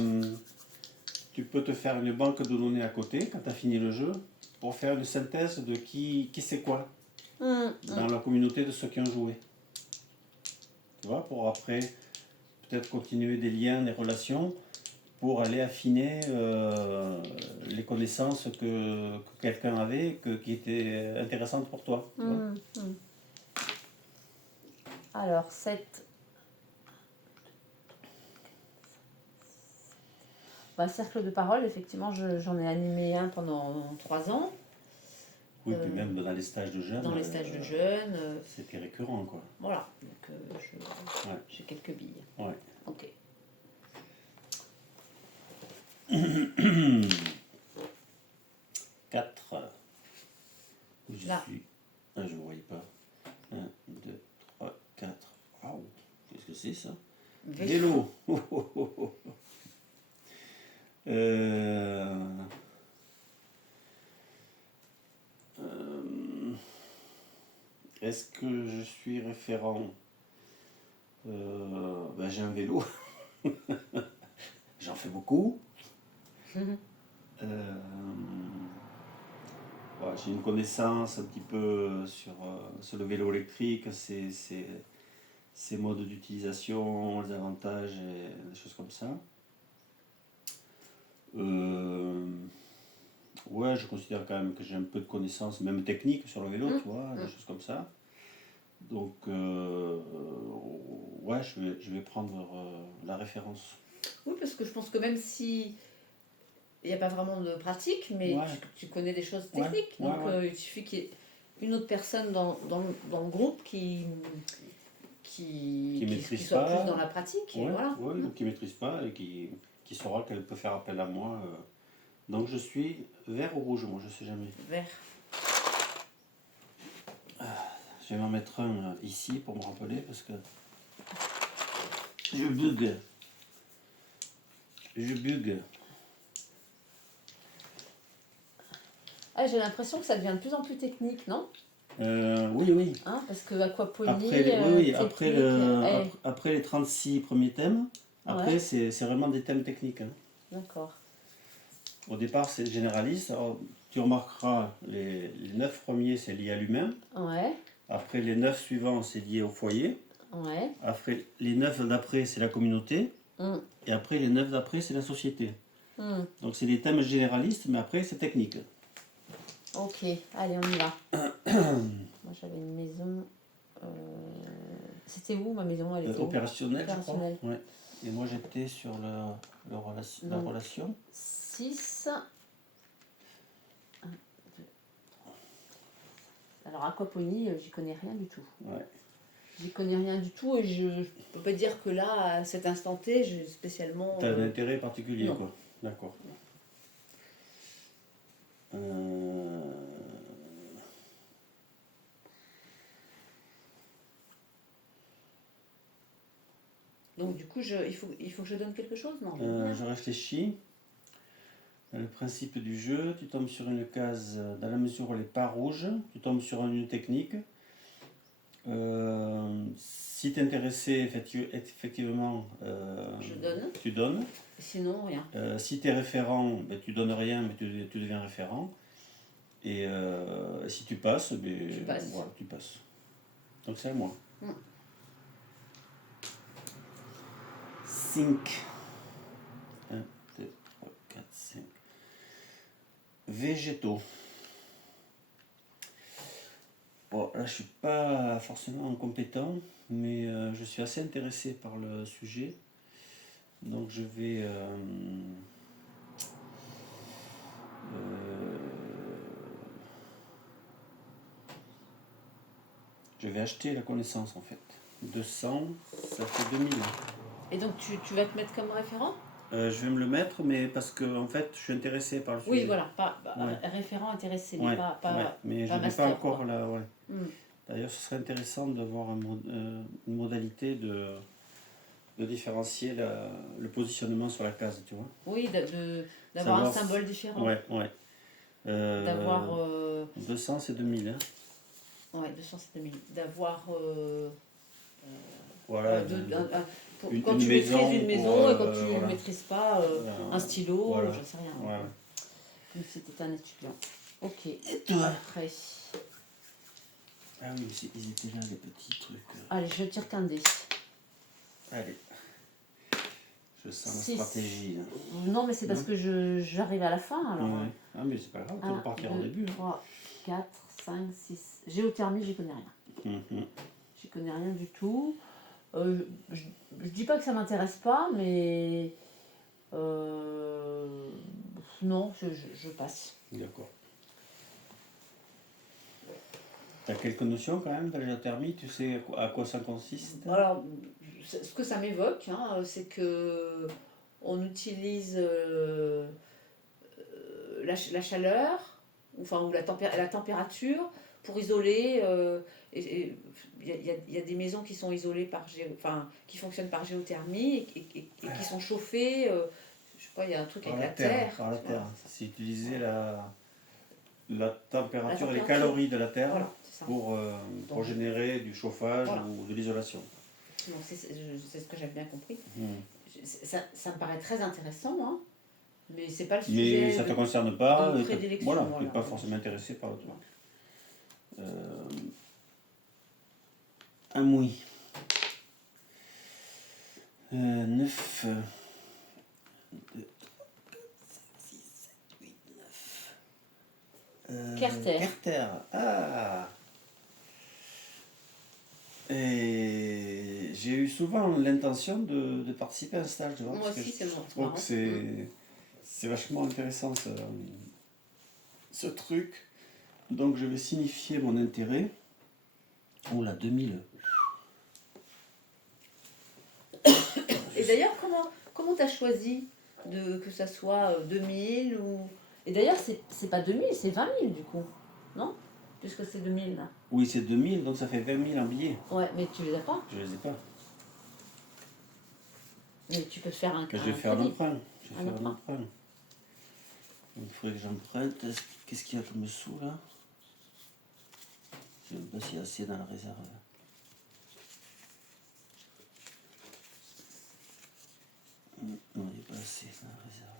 tu peux te faire une banque de données à côté quand tu as fini le jeu pour faire une synthèse de qui c'est quoi dans la communauté de ceux qui ont joué. Tu vois, pour après peut-être continuer des liens, des relations, pour aller affiner les connaissances que quelqu'un avait qui étaient intéressantes pour toi. Tu vois. Alors, 7. Bah, cercle de parole, effectivement, j'en ai animé un pendant 3 ans. Oui, puis même dans les stages de jeunes. Dans les stages de jeunes. C'était récurrent, quoi. Voilà, donc j'ai quelques billes. Ouais. Ok. Quatre. Où je Là. suis? Ah, je ne voyais pas. 1, 2, 3, 4. Waouh. c'est ça? Vélo. Vélo. Euh, euh, Est-ce que je suis référent? Ben, j'ai un vélo. J'en fais beaucoup. Euh, ouais, j'ai une connaissance un petit peu sur le vélo électrique, ses modes d'utilisation, les avantages et des choses comme ça. Ouais, je considère quand même que j'ai un peu de connaissances, même techniques sur le vélo, tu vois, des choses comme ça. Donc, ouais, je vais prendre la référence. Oui, parce que je pense que même si il n'y a pas vraiment de pratique, mais Ouais. tu connais des choses Ouais, techniques. ouais, Donc ouais. il suffit qu'il y ait une autre personne dans le groupe qui maîtrise soit pas. plus dans la pratique. Et Ouais, voilà. ouais, qui ne maîtrise pas et qui saura qu'elle peut faire appel à moi. Donc, je suis vert ou rouge, moi, je sais jamais. Vert. Je vais m'en mettre un ici pour me rappeler parce que je bug. Je bug. Ah, j'ai l'impression que ça devient de plus en plus technique, non? Oui, oui. Hein, parce que aquaponie, Oui, technique, après les 36 premiers thèmes, après Ouais. c'est vraiment des thèmes techniques. Hein. D'accord. Au départ, c'est généraliste. Alors, tu remarqueras, les 9 premiers, c'est lié à l'humain. Ouais. Après, les 9 suivants, c'est lié au foyer. Ouais. Après, les 9 d'après, c'est la communauté. Mm. Et après, les 9 d'après, c'est la société. Mm. Donc, c'est des thèmes généralistes, mais après, c'est technique. Ok, allez, on y va. Moi, j'avais une maison. C'était où ma maison? Elle était où? Opérationnel, Opérationnel. je crois. Ouais. Et moi, j'étais sur la Donc, relation. 6. Alors, aquaponie, j'y connais rien du tout. Ouais. J'y connais rien du tout et je ne peux pas dire que là, à cet instant T, j'ai spécialement. T'as un intérêt particulier, non. quoi. D'accord. Donc, du coup, il faut que je donne quelque chose, non? Je réfléchis. Le principe du jeu, tu tombes sur une case dans la mesure où elle n'est pas rouge, tu tombes sur une technique. Si tu es intéressé, effectivement, Je donne. tu donnes. Sinon, rien. Si tu es référent, ben, tu donnes rien, mais tu deviens référent. Et si tu passes, ben, Tu passes. Voilà, tu passes. Donc c'est à moi. 5. 1, 2, 3, 4, 5. Végétaux. Bon, là, je suis pas forcément compétent, mais je suis assez intéressé par le sujet. Donc, je vais acheter la connaissance, en fait. 200, ça fait 2000. Et donc, tu vas te mettre comme référent? Je vais me le mettre, mais parce que, en fait, je suis intéressé par le sujet. Oui, voilà, pas Ouais. référent intéressé, mais Ouais, pas ouais, mais je n'ai pas master, encore quoi. la. Ouais. Mm. D'ailleurs, ce serait intéressant d'avoir une modalité de différencier le positionnement sur la case, tu vois. Oui, d'avoir un Savoir symbole différent. Ouais, ouais. D'avoir. 200, c'est 2000. Hein. Ouais, 200, c'est 2000. D'avoir. Voilà. Quand tu maîtrises une maison et quand tu ne voilà. maîtrises pas un stylo, Voilà. j'en sais rien. Ouais. Comme si c'était un étudiant. Ok. Et toi? Après. Ah oui, ils étaient là, les petits trucs. Allez, je tire qu'un dé. Allez. Je sens Six. la stratégie. Là. Non, mais c'est parce que j'arrive à la fin. Alors. Ouais. Ah, mais c'est pas grave, tu peux partir en début. 3, 4, 5, 6. Géothermie, j'y connais rien. J'y connais rien du tout. Je dis pas que ça m'intéresse pas, mais non, je passe. D'accord. Tu as quelques notions quand même de la géothermie, tu sais à quoi ça consiste? Alors, ce que ça m'évoque, hein, c'est que on utilise la chaleur, enfin, ou la température, pour isoler. Il y a des maisons qui sont isolées qui fonctionnent par géothermie et qui sont chauffées. Je sais pas, il y a un truc Par avec la la terre. terre. Par la terre. Voilà, C'est utiliser la température et les température. calories de la terre Voilà, c'est ça. pour générer du chauffage Voilà. ou de l'isolation. Donc c'est ce que j'ai bien compris. Hmm. Ça me paraît très intéressant, hein, mais c'est pas le sujet Mais ça ne te concerne pas, de et prédilection. voilà, tu n'es Voilà. pas forcément intéressé par le truc. Un mouille. 9, 2, 3, 4, 5, 6, 7, 8, 9. Carter. Carter. Ah. Et j'ai eu souvent l'intention de participer à un stage. Tu vois, Moi parce aussi, que c'est je marrant. trouve que c'est vachement intéressant ce truc. Donc je vais signifier mon intérêt. Oh là, 2000. Et d'ailleurs, comment tu as choisi que ça soit 2000 ou... Et d'ailleurs, c'est pas 2000, c'est 20 000 du coup, non? Puisque c'est 2000 là. Oui, c'est 2000, donc ça fait 20 000 en billets. Ouais, mais tu les as pas. Je les ai pas. Mais tu peux te faire un Je vais faire un crédit. emprunt. Je vais Un faire un emprunt. emprunt. Il faudrait que j'emprunte. Qu'est-ce qu'il y a comme sous là? Je ne sais pas s'il y a assez dans la réserve. Non, il n'y a pas assez dans la réserve.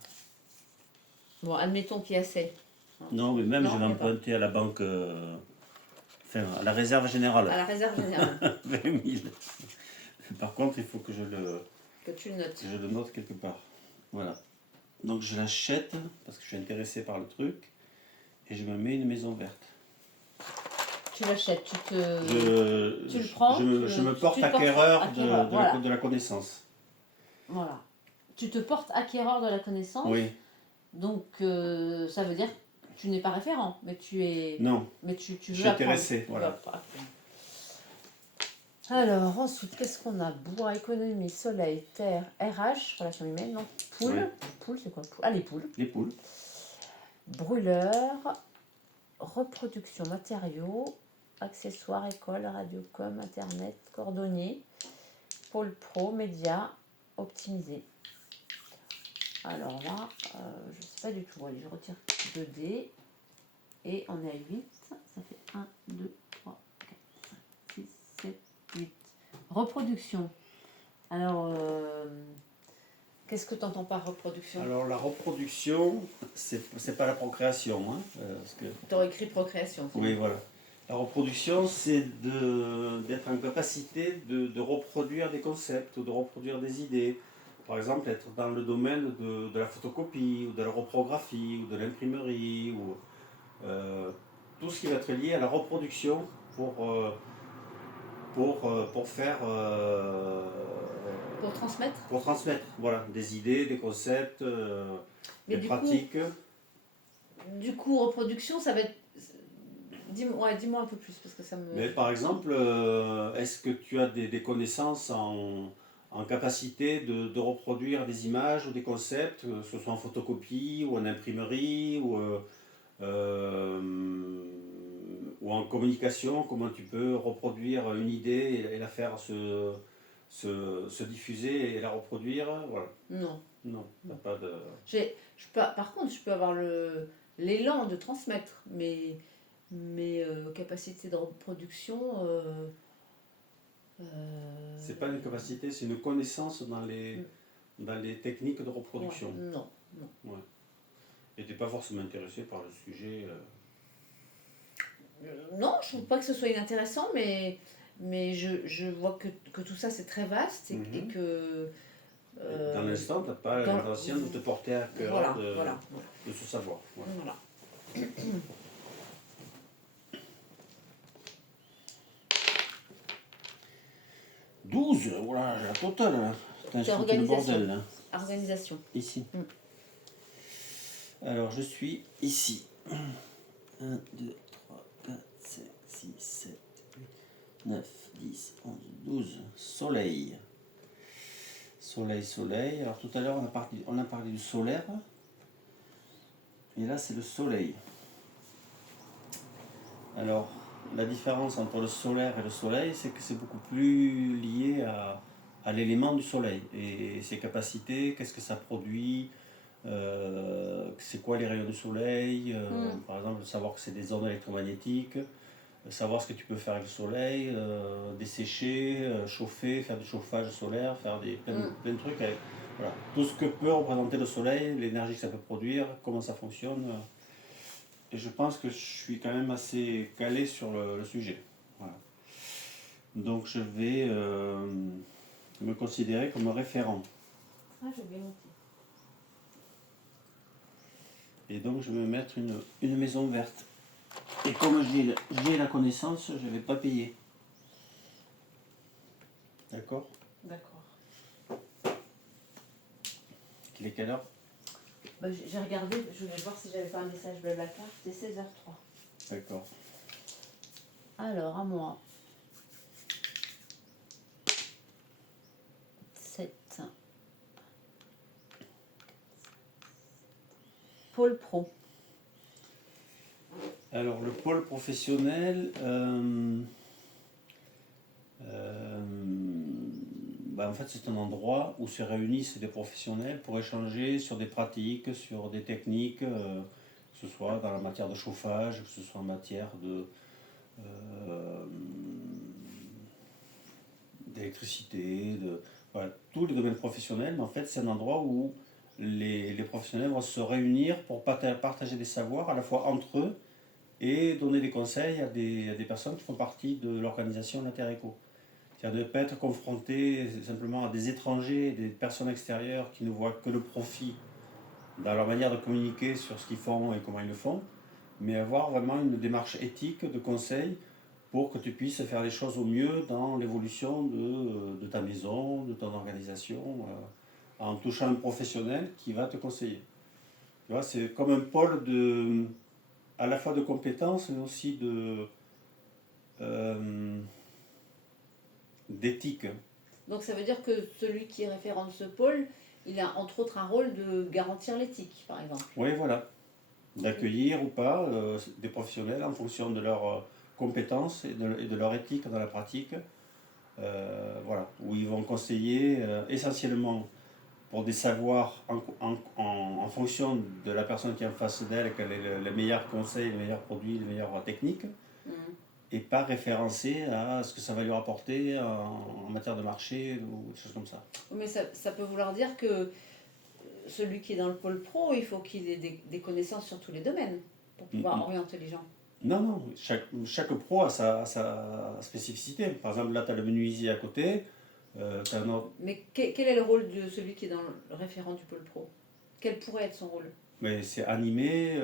Bon, admettons qu'il y a assez. Non, mais même Non, je vais il y a pas. emprunter à la banque, enfin à la réserve générale. À la réserve générale, 20 000. Par contre, il faut que je que tu le notes. le note quelque part. Voilà. Donc je l'achète parce que je suis intéressé par le truc et je me mets une maison verte. Tu l'achètes, tu le Je prends, je me porte tu te portes acquéreur acquéreur, voilà. de la connaissance. Voilà. Tu te portes acquéreur de la connaissance. Oui. Donc, ça veut dire que tu n'es pas référent, mais tu es. Non. Mais tu Je veux suis apprendre. intéressé. Tu veux Voilà. apprendre. Alors, ensuite, qu'est-ce qu'on a? Bois, économie, soleil, terre, RH, relations humaines, non? Poule. Ouais. Poule, c'est quoi? Ah, les poules. Les poules. Brûleur, reproduction, matériaux, accessoires, école, radiocom, internet, cordonnier, pôle pro, médias, optimisé. Alors là, je ne sais pas du tout. Allez, je retire 2 dés. Et on est à 8. Ça fait 1, 2, 3, 4, 5, 6, 7, 8. Reproduction. Alors, qu'est-ce que tu entends par reproduction? Alors la reproduction, c'est pas la procréation. Hein, parce que... Tu aurais écrit procréation. Oui, voilà. La reproduction, c'est d'être en capacité de reproduire des concepts ou de reproduire des idées. Par exemple, être dans le domaine de la photocopie, ou de la reprographie, ou de l'imprimerie, ou tout ce qui va être lié à la reproduction pour faire... Pour transmettre? Pour transmettre, voilà, des idées, des concepts, Mais des du pratiques. Du coup, reproduction, ça va être... Dis-moi un peu plus, parce que ça me... Mais par exemple, est-ce que tu as des connaissances en capacité de reproduire des images ou des concepts, que ce soit en photocopie ou en imprimerie ou en communication, comment tu peux reproduire une idée et la faire se diffuser et la reproduire, voilà. Non. Non, t'as pas de... Par contre, je peux avoir l'élan de transmettre, mais mes capacités de reproduction... C'est pas une capacité, c'est une connaissance dans les techniques de reproduction. Ouais, non. Ouais. Et tu n'es pas forcément intéressé par le sujet. Non, je trouve pas que ce soit inintéressant, mais je vois que tout ça c'est très vaste et que... Dans l'instant, tu n'as pas l'intention de te porter à cœur de ce savoir. Voilà. 12, voilà, la totale. Là. C'est le organisation. Bordel, là. Organisation. Ici. Alors, je suis ici. 1, 2, 3, 4, 5, 6, 7, 8, 9, 10, 11, 12. Soleil. Soleil. Alors, tout à l'heure, on a parlé du solaire. Et là, c'est le soleil. Alors, la différence entre le solaire et le soleil, c'est que c'est beaucoup plus lié à l'élément du soleil et ses capacités, qu'est-ce que ça produit, c'est quoi les rayons du soleil, par exemple, savoir que c'est des ondes électromagnétiques, savoir ce que tu peux faire avec le soleil, dessécher, chauffer, faire du chauffage solaire, faire plein de trucs avec voilà, tout ce que peut représenter le soleil, l'énergie que ça peut produire, comment ça fonctionne. Et je pense que je suis quand même assez calé sur le sujet. Voilà. Donc je vais me considérer comme référent. Ah, j'ai bien noté. Et donc je vais me mettre une maison verte. Et comme j'ai la connaissance, je ne vais pas payer. D'accord? D'accord. Il est quelle heure? Bah, j'ai regardé, je voulais voir si j'avais pas un message Blablacar, c'était 16h03. D'accord. Alors, à moi. 7. Pôle pro. Alors le pôle professionnel, en fait c'est un endroit où se réunissent des professionnels pour échanger sur des pratiques, sur des techniques, que ce soit dans la matière de chauffage, que ce soit en matière d'électricité, voilà, tous les domaines professionnels, mais en fait c'est un endroit où les professionnels vont se réunir pour partager des savoirs à la fois entre eux et donner des conseils à des personnes qui font partie de l'organisation L'Interéco. C'est-à-dire de ne pas être confronté simplement à des étrangers, des personnes extérieures qui ne voient que le profit dans leur manière de communiquer sur ce qu'ils font et comment ils le font, mais avoir vraiment une démarche éthique de conseil pour que tu puisses faire les choses au mieux dans l'évolution de ta maison, de ton organisation, en touchant un professionnel qui va te conseiller. Tu vois, c'est comme un pôle à la fois de compétences, mais aussi d'éthique. Donc ça veut dire que celui qui est référent de ce pôle, il a entre autres un rôle de garantir l'éthique, par exemple. Oui, voilà. D'accueillir ou pas des professionnels en fonction de leurs compétences et de leur éthique dans la pratique. Voilà, où ils vont conseiller essentiellement pour des savoirs en fonction de la personne qui est en face d'elle, quel est le meilleur conseil, les meilleurs produits, les meilleures techniques, et pas référencé à ce que ça va lui rapporter en matière de marché ou des choses comme ça. Mais ça peut vouloir dire que celui qui est dans le pôle pro, il faut qu'il ait des connaissances sur tous les domaines pour pouvoir orienter les gens. Non, non, chaque pro a sa spécificité. Par exemple, là, tu as le menuisier à côté. Mais quel est le rôle de celui qui est dans le référent du pôle pro? Quel pourrait être son rôle? Mais c'est animé,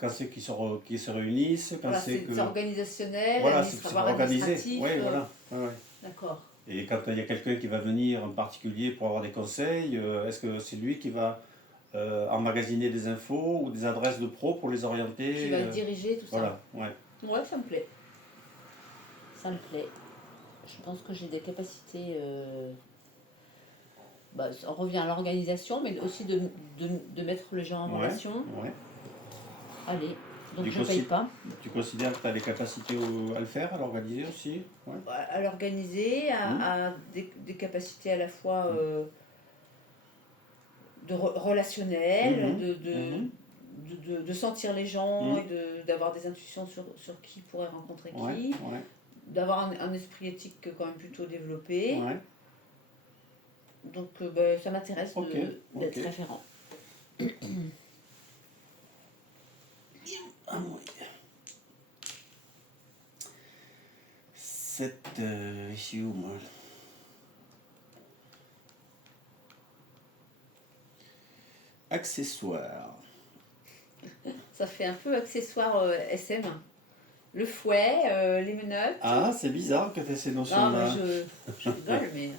quand c'est qu'ils se réunissent, quand voilà, c'est que... C'est organisationnel, voilà, c'est organisé. Oui, voilà. Ouais. D'accord. Et quand il y a quelqu'un qui va venir en particulier pour avoir des conseils, est-ce que c'est lui qui va emmagasiner des infos ou des adresses de pros pour les orienter? Qui va diriger tout voilà, ça. Ouais. Ouais, ça me plaît. Ça me plaît. Je pense que j'ai des capacités... on revient à l'organisation, mais aussi de mettre les gens en relation. Ouais. Allez, donc je ne paye pas. Tu considères que tu as les capacités à le faire, à l'organiser aussi? Ouais. À l'organiser, à des capacités à la fois relationnelles, de sentir les gens et d'avoir des intuitions sur qui pourrait rencontrer qui, d'avoir un esprit éthique quand même plutôt développé. Ouais. Donc ça m'intéresse d'être référent. Ah oui. 7 ici où moi? Accessoires. Ça fait un peu accessoire SM. Le fouet, les menottes. Ah, c'est bizarre que tu aies ces notions-là. Non, mais je rigole, mais...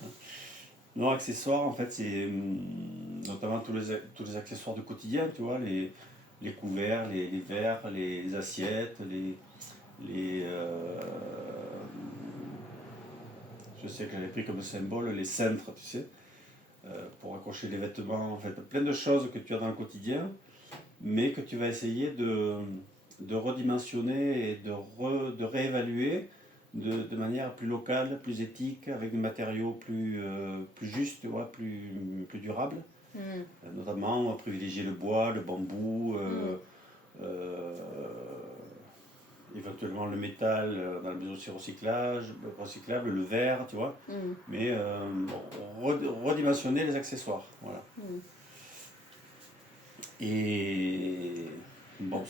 Non, accessoires, en fait, c'est notamment tous les accessoires du quotidien, tu vois, les couverts, les verres, les assiettes, je sais que j'avais pris comme symbole les cintres, tu sais, pour accrocher les vêtements, en fait, plein de choses que tu as dans le quotidien, mais que tu vas essayer de redimensionner et de réévaluer de manière plus locale, plus éthique, avec des matériaux plus justes, tu vois, plus durables. Notamment privilégier le bois, le bambou, éventuellement le métal dans la mesure aussi recyclable, le verre, tu vois. Mais redimensionner les accessoires. Voilà. Et bon,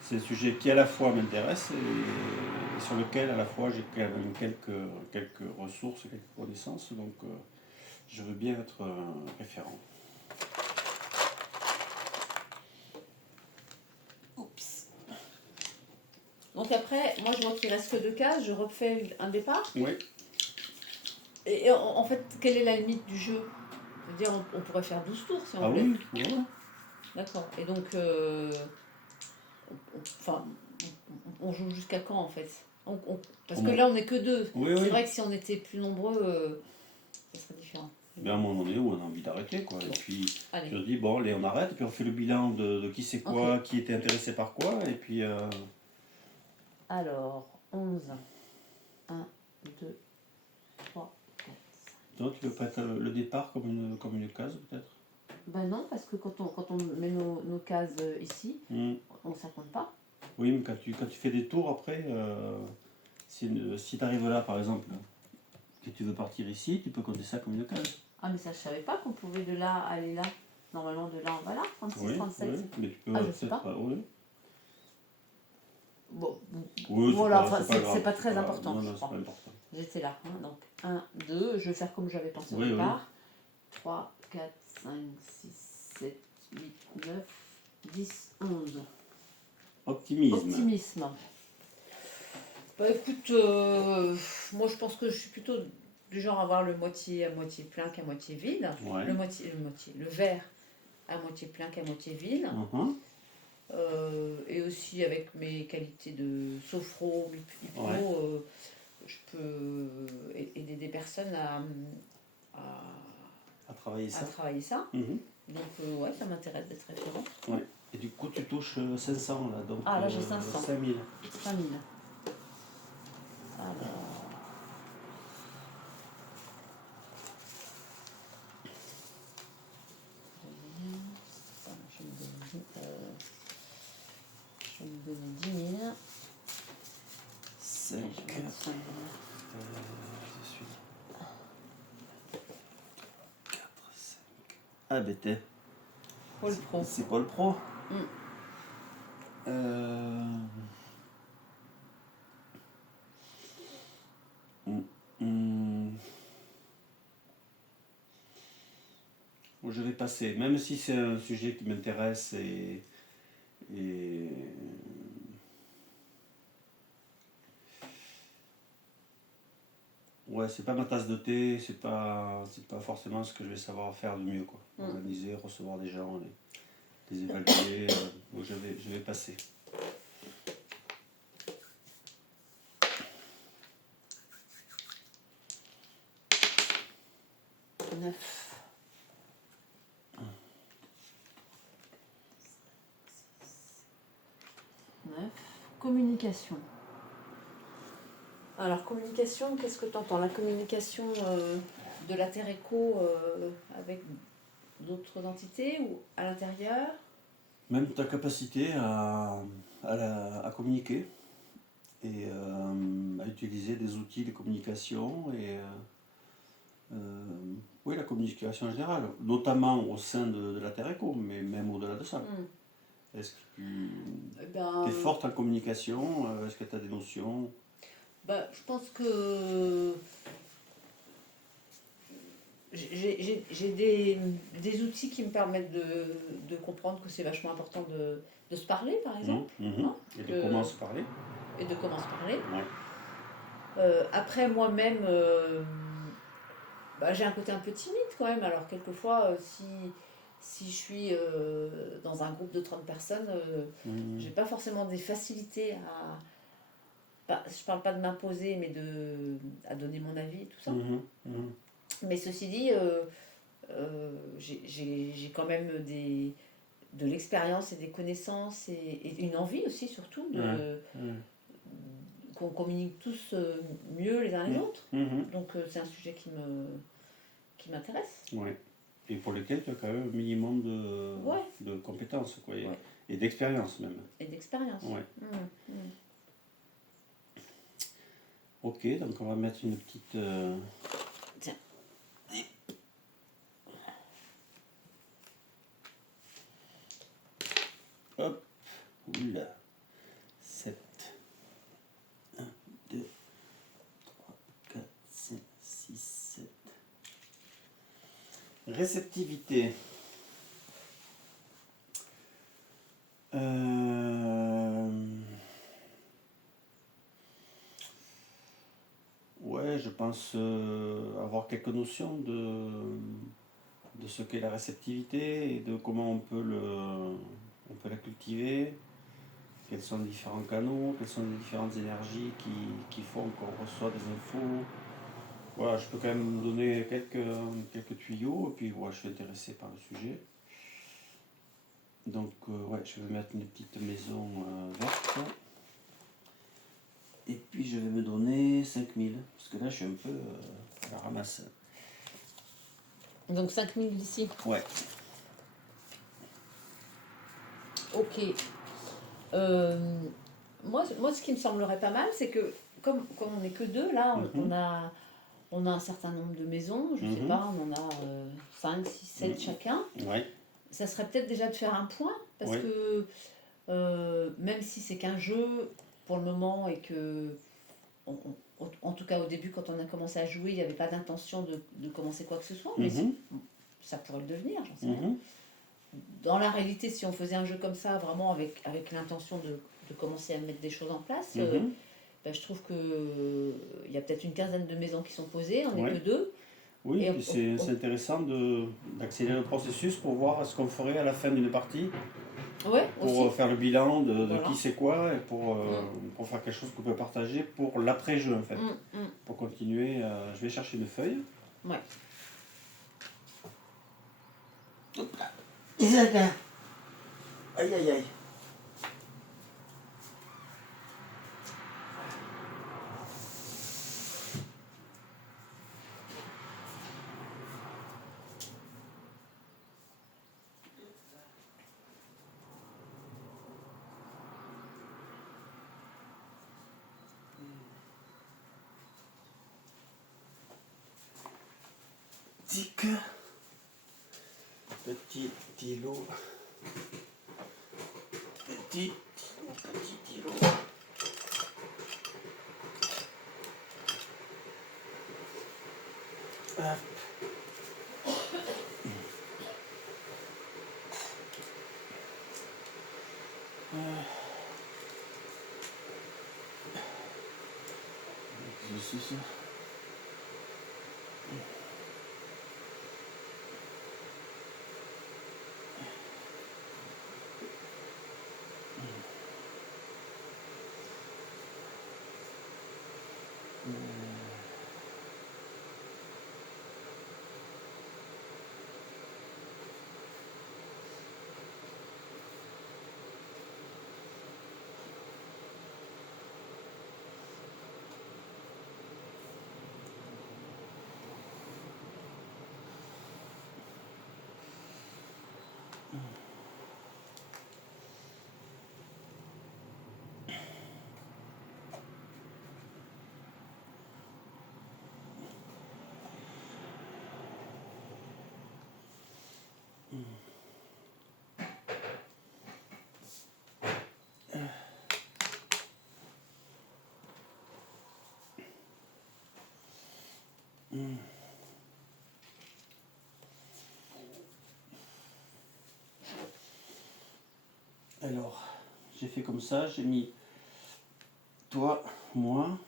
c'est un sujet qui à la fois m'intéresse et sur lequel à la fois j'ai quand même quelques ressources, quelques connaissances. Donc je veux bien être référent. Oups. Donc après, moi je vois qu'il reste que 2 cases, je refais un départ. Oui. Et en fait, quelle est la limite du jeu? Je veux dire, on pourrait faire 12 tours si on voulait. Oui, ouais. D'accord. Et donc, enfin, on joue jusqu'à quand en fait? Parce que là, on n'est que 2. Oui, C'est oui. vrai que si on était plus nombreux, ça serait différent. Mais à un moment donné où on a envie d'arrêter, quoi. Et puis Allez. je dis, bon, allez, on arrête, et puis on fait le bilan de qui c'est quoi, qui était intéressé par quoi, et puis... Alors, 11. 1, 2, 3, 4, 5. Donc tu veux pas être le départ comme une case, peut-être? Ben non, parce que quand on met nos cases ici, on ne compte pas. Oui, mais quand tu fais des tours après, si tu arrives là, par exemple, que tu veux partir ici, tu peux compter ça comme une case. Ah, mais ça, je savais pas qu'on pouvait de là aller là. Normalement, de là, on va là, 36, Oui, 37. oui, mais tu peux je sais pas. Oui. Bon, Oui, voilà, c'est pas très important. Non, je c'est crois. pas important. J'étais là. Hein, donc, 1, 2, je vais faire comme j'avais pensé au Oui, départ. 3, 4, 5, 6, 7, 8, 9, 10, 11. Optimisme. Bah écoute, moi je pense que je suis plutôt du genre à voir le moitié à moitié plein qu'à moitié vide. Ouais. Le verre à moitié plein qu'à moitié vide. Et aussi avec mes qualités de sophro, hypno, Ouais. je peux aider des personnes À travailler ça. Donc ouais, ça m'intéresse d'être référent. Ouais. Et du coup, tu touches 500 là, donc là j'ai 500. 5000. 5000. Alors. Je vais me donner 10 000. 5. Je vais mettre 5 000. Je suis. 4, 5. Ah, ben t'es. Paul Pro. C'est Paul Pro. Je vais passer, même si c'est un sujet qui m'intéresse et ouais, c'est pas ma tasse de thé, c'est pas forcément ce que je vais savoir faire de mieux, quoi. Organiser, recevoir des gens, les évaluer, donc je vais passer. Communication. Alors, communication, qu'est-ce que tu entends? La communication de la Terre Éco avec d'autres entités ou à l'intérieur? Même ta capacité à communiquer et à utiliser des outils de communication et oui, la communication en général, notamment au sein de la Terre Éco, mais même au-delà de ça. Est-ce que tu es forte en communication? Est-ce que tu as des notions? Je pense que j'ai des outils qui me permettent de comprendre que c'est vachement important de se parler, par exemple. Et de comment se parler. Ouais. Après, moi-même, j'ai un côté un peu timide quand même. Alors, quelquefois, si je suis dans un groupe de 30 personnes, j'ai pas forcément des facilités je parle pas de m'imposer, mais à donner mon avis et tout ça. Mais ceci dit, j'ai quand même de l'expérience et des connaissances et une envie aussi surtout qu'on communique tous mieux les uns les autres. Donc c'est un sujet qui m'intéresse. Ouais. Et pour lequel tu as quand même un minimum de compétences quoi, et d'expérience même. Et d'expérience. Ouais. Ok, donc on va mettre une petite... Tiens. Hop, oula, 7, 1, 2, 3, 4, 5, 6, 7. Réceptivité. Ouais, je pense avoir quelques notions de ce qu'est la réceptivité et de comment on peut la cultiver, quels sont les différents canaux, quelles sont les différentes énergies qui font qu'on reçoit des infos. Voilà, je peux quand même donner quelques tuyaux, et puis voilà, je suis intéressé par le sujet. Donc ouais, je vais mettre une petite maison verte. Et puis je vais me donner 5000, parce que là je suis un peu à la ramasse. Donc 5000 d'ici. Ouais. Ok. Moi, ce qui me semblerait pas mal, c'est que comme on n'est que deux, là, on a un certain nombre de maisons, je sais pas, on en a 5, 6, 7 chacun. Ouais. Ça serait peut-être déjà de faire un point, parce que même si c'est qu'un jeu pour le moment et que, en tout cas au début quand on a commencé à jouer, il n'y avait pas d'intention de commencer quoi que ce soit, mais ça pourrait le devenir, j'en sais rien. Dans la réalité, si on faisait un jeu comme ça, vraiment avec l'intention de commencer à mettre des choses en place, je trouve qu'il y a peut-être une quinzaine de maisons qui sont posées, on n'est que deux. Oui, et c'est intéressant d'accélérer le processus pour voir ce qu'on ferait à la fin d'une partie. Ouais, pour aussi. Faire le bilan de qui c'est quoi et pour faire quelque chose qu'on peut partager pour l'après-jeu en fait. Pour continuer, je vais chercher une feuille. Ouais. Hop là. Isaac. Aïe aïe aïe. Petit îlot. Petit îlot. Hop. C'est ça. Alors, j'ai fait comme ça, j'ai mis toi, moi,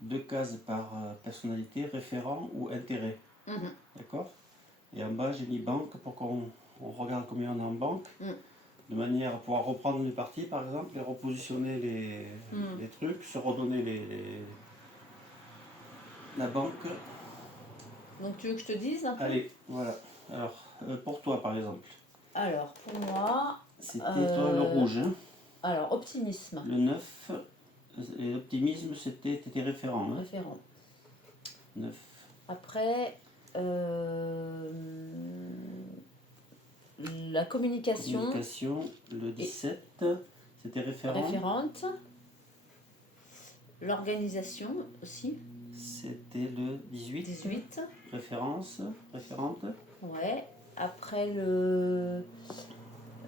2 cases par personnalité, référent ou intérêt. D'accord? Et en bas, j'ai mis banque pour qu'on regarde combien on a en banque, de manière à pouvoir reprendre les parties, par exemple, et repositionner les trucs, se redonner la banque. Donc tu veux que je te dise un peu? Allez, voilà. Alors, pour toi, par exemple. Alors, pour moi, C'était toi le rouge. Hein. Alors, optimisme. Le 9. Et l'optimisme, c'était tes référents. Hein. Référent. 9. Après, la communication. Communication, le 17. C'était référent. Référente. L'organisation aussi. C'était le 18. 18. Référence, référente. Ouais. Après le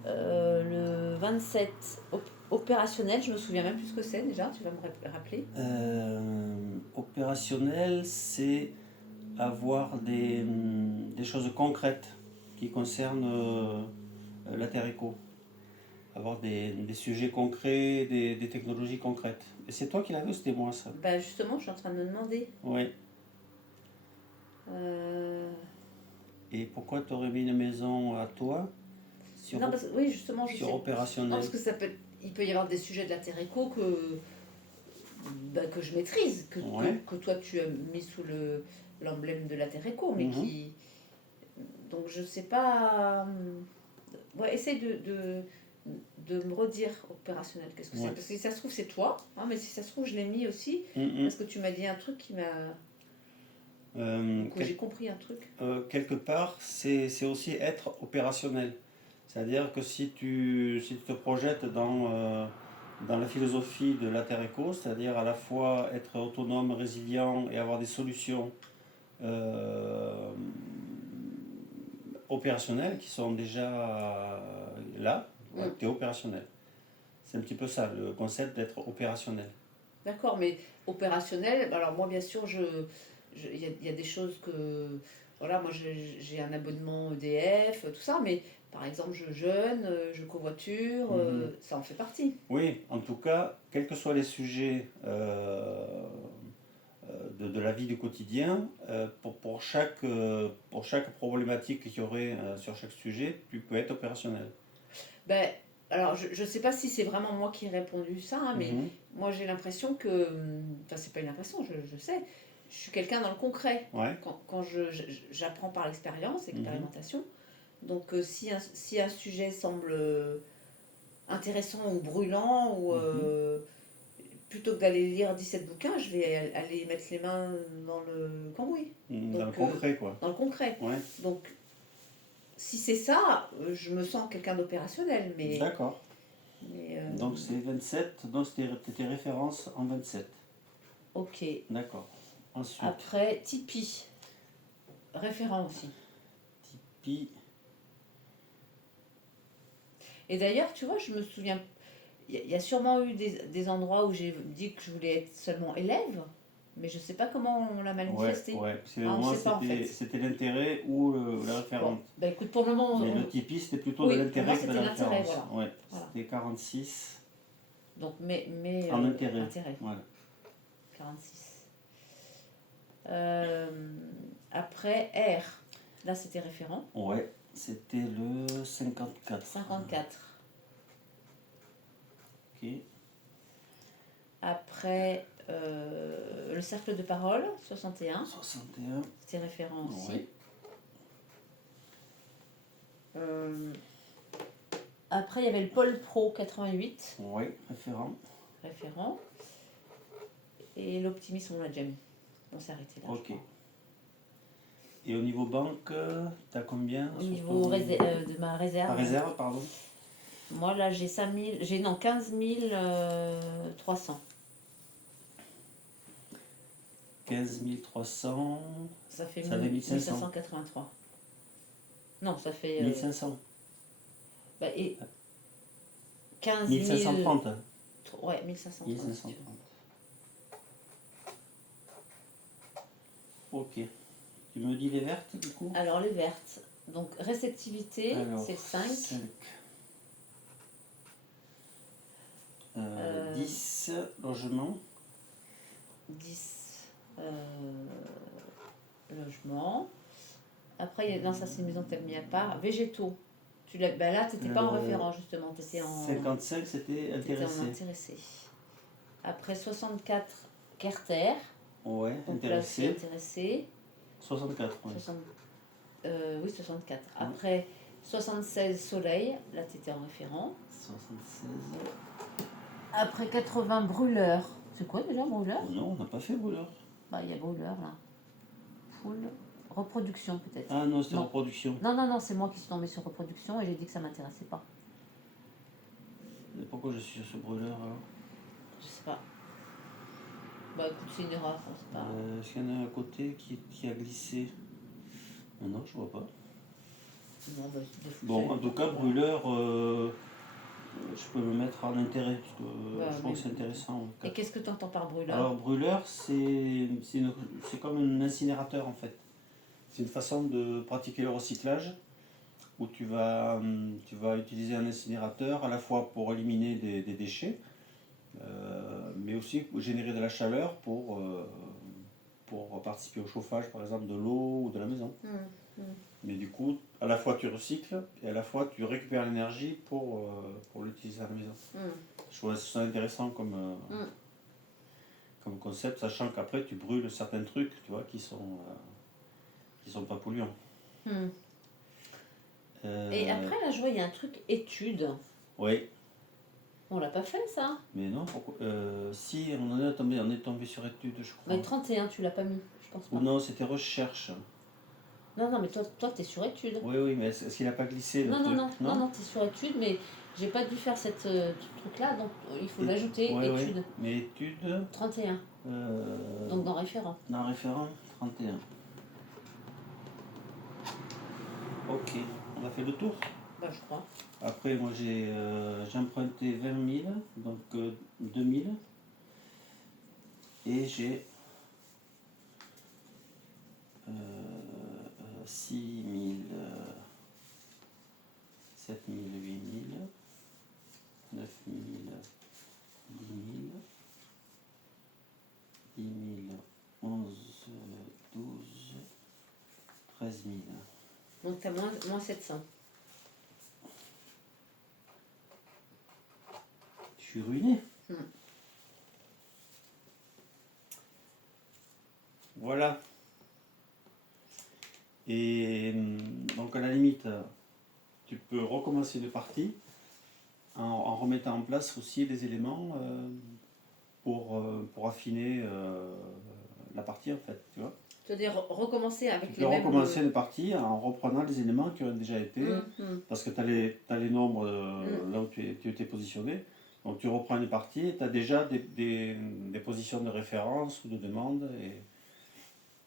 27, opérationnel, je me souviens même plus ce que c'est déjà, tu vas me rappeler. Opérationnel, c'est avoir des choses concrètes qui concernent la Terre Éco. Avoir des sujets concrets, des technologies concrètes. Et c'est toi qui l'avais ou c'était moi ça? Bah justement, je suis en train de me demander. Oui. Et pourquoi tu aurais mis une maison à toi sur, non, parce, oui, justement, je sur sais. opérationnel? Non, parce que il peut y avoir des sujets de la Terre Éco que je maîtrise, Ouais. que toi tu as mis sous l'emblème de la Terre Éco, mais qui. Donc je sais pas. Ouais, essaye de me redire opérationnel, qu'est-ce que c'est. Parce que si ça se trouve, c'est toi, hein, mais si ça se trouve, je l'ai mis aussi, parce que tu m'as dit un truc qui m'a. J'ai compris un truc. Quelque part, c'est aussi être opérationnel. C'est-à-dire que si tu te projettes dans la philosophie de la Terre Éco, c'est-à-dire à la fois être autonome, résilient et avoir des solutions opérationnelles qui sont déjà là, tu es opérationnel. C'est un petit peu ça, le concept d'être opérationnel. D'accord, mais opérationnel, alors moi bien sûr, il y a des choses que... Voilà, moi j'ai un abonnement EDF, tout ça, mais par exemple je jeûne, je covoiture, ça en fait partie. Oui, en tout cas, quels que soient les sujets de la vie du quotidien, pour chaque problématique qu'il y aurait sur chaque sujet, tu peux être opérationnel. Ben, alors je ne sais pas si c'est vraiment moi qui ai répondu ça, hein, mais moi j'ai l'impression que... Enfin c'est pas une impression, je sais. Je suis quelqu'un dans le concret. Ouais. Quand j'apprends par l'expérience, expérimentation. Donc si un sujet semble intéressant ou brûlant, ou plutôt que d'aller lire 17 bouquins, je vais aller mettre les mains dans le cambouis. Dans le concret, quoi. Dans le concret. Ouais. Donc si c'est ça, je me sens quelqu'un d'opérationnel. Mais, d'accord. Donc c'est 27, donc c'était tes références en 27. Ok. D'accord. Ensuite. Après, Tipeee. Référent aussi. Tipeee. Et d'ailleurs, tu vois, je me souviens, il y a sûrement eu des endroits où j'ai dit que je voulais être seulement élève, mais je ne sais pas comment on l'a manifesté. Ouais, parce que moi, c'était l'intérêt ou la référente. Bon, bah écoute, pour le moment... Mais le Tipeee, c'était plutôt de l'intérêt que de la référence. Voilà. C'était 46. Donc, mais en intérêt. Voilà. 46. Après, R. Là, c'était référent. Ouais, c'était le 54. 54. Ok. Après, le cercle de parole, 61. 61. C'était référent aussi. Ouais. Après, il y avait le Pôle Pro, 88. Oui, référent. Référent. Et l'optimisme, on l'a déjà mis. On s'est arrêté là. Ok. Et au niveau banque, tu as combien? Au niveau de ma réserve. Ta réserve, pardon. Moi, là, j'ai 15 300. 15 300. Ça fait 1583. Non, ça fait... 1500. Bah, et 15 1530. Ouais, 1530. 1530. Ok. Tu me dis les vertes, du coup? Alors, les vertes. Donc, réceptivité, c'est 5. 10, logement. 10, logement. Après, non, ça, c'est une maison que tu as mis à part. Végétaux. Là, tu n'étais pas en référent, justement. Tu étais en... 55, c'était intéressé. Après, 64, Carter. Ouais, donc intéressé. Là, intéressé. 64, ouais. Oui, 64. Après, 76 soleil, là tu étais en référent. 76. Après 80 brûleur. C'est quoi déjà brûleur? Oh non, on n'a pas fait brûleur. Bah il y a brûleur là. Full reproduction peut-être. Ah non, c'était Non. reproduction. Non, c'est moi qui suis tombée sur reproduction et j'ai dit que ça m'intéressait pas. Mais pourquoi je suis sur ce brûleur alors? Je sais pas. Bah écoute, c'est une erreur, on sait pas. Est-ce qu'il y en a un à côté qui a glissé? Non, je vois pas. Non, bah, Bon, en tout cas, brûleur, je peux me mettre en intérêt, parce que je trouve que c'est intéressant. Et qu'est-ce que tu entends par brûleur? Alors, brûleur, c'est comme un incinérateur en fait. C'est une façon de pratiquer le recyclage où tu vas utiliser un incinérateur à la fois pour éliminer des déchets, mais aussi pour générer de la chaleur pour participer au chauffage, par exemple, de l'eau ou de la maison. Mais du coup, à la fois tu recycles et à la fois tu récupères l'énergie pour l'utiliser à la maison. Je trouve ça intéressant comme concept, sachant qu'après tu brûles certains trucs, tu vois, qui sont pas polluants. Et après, là, je vois, il y a un truc étude. Oui. On l'a pas fait, ça? Mais non, pourquoi si, on est tombé sur études, je crois. Mais 31, tu l'as pas mis, je pense pas. Ou non, c'était recherche. Non, mais toi t'es sur étude. Oui, mais est-ce qu'il n'a pas glissé le Non, truc? non, t'es sur étude, mais j'ai pas dû faire cette truc-là, donc il faut l'ajouter, étude. Oui. Mais étude 31. Donc dans référent. Dans référent, 31. Ok, on a fait le tour. Bah, je crois. Après, moi j'ai emprunté 20 000, donc 2 000. Et j'ai 6 000, 7 000, 8 000, 9 000, 10 000, 10 000, 11, 12, 13 000. Donc t'as moins 700. Je suis ruiné. Voilà. Et donc à la limite, tu peux recommencer une partie en remettant en place aussi des éléments pour affiner la partie en fait, tu vois. C'est-à-dire recommencer avec Tu peux recommencer une partie en reprenant les éléments qui ont déjà été, parce que tu as les nombres là où tu étais positionné. Donc tu reprends une partie et tu as déjà des positions de référence ou de demande.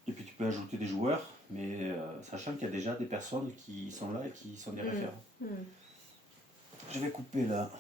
Et puis tu peux ajouter des joueurs, mais sachant qu'il y a déjà des personnes qui sont là et qui sont des référents. Je vais couper là.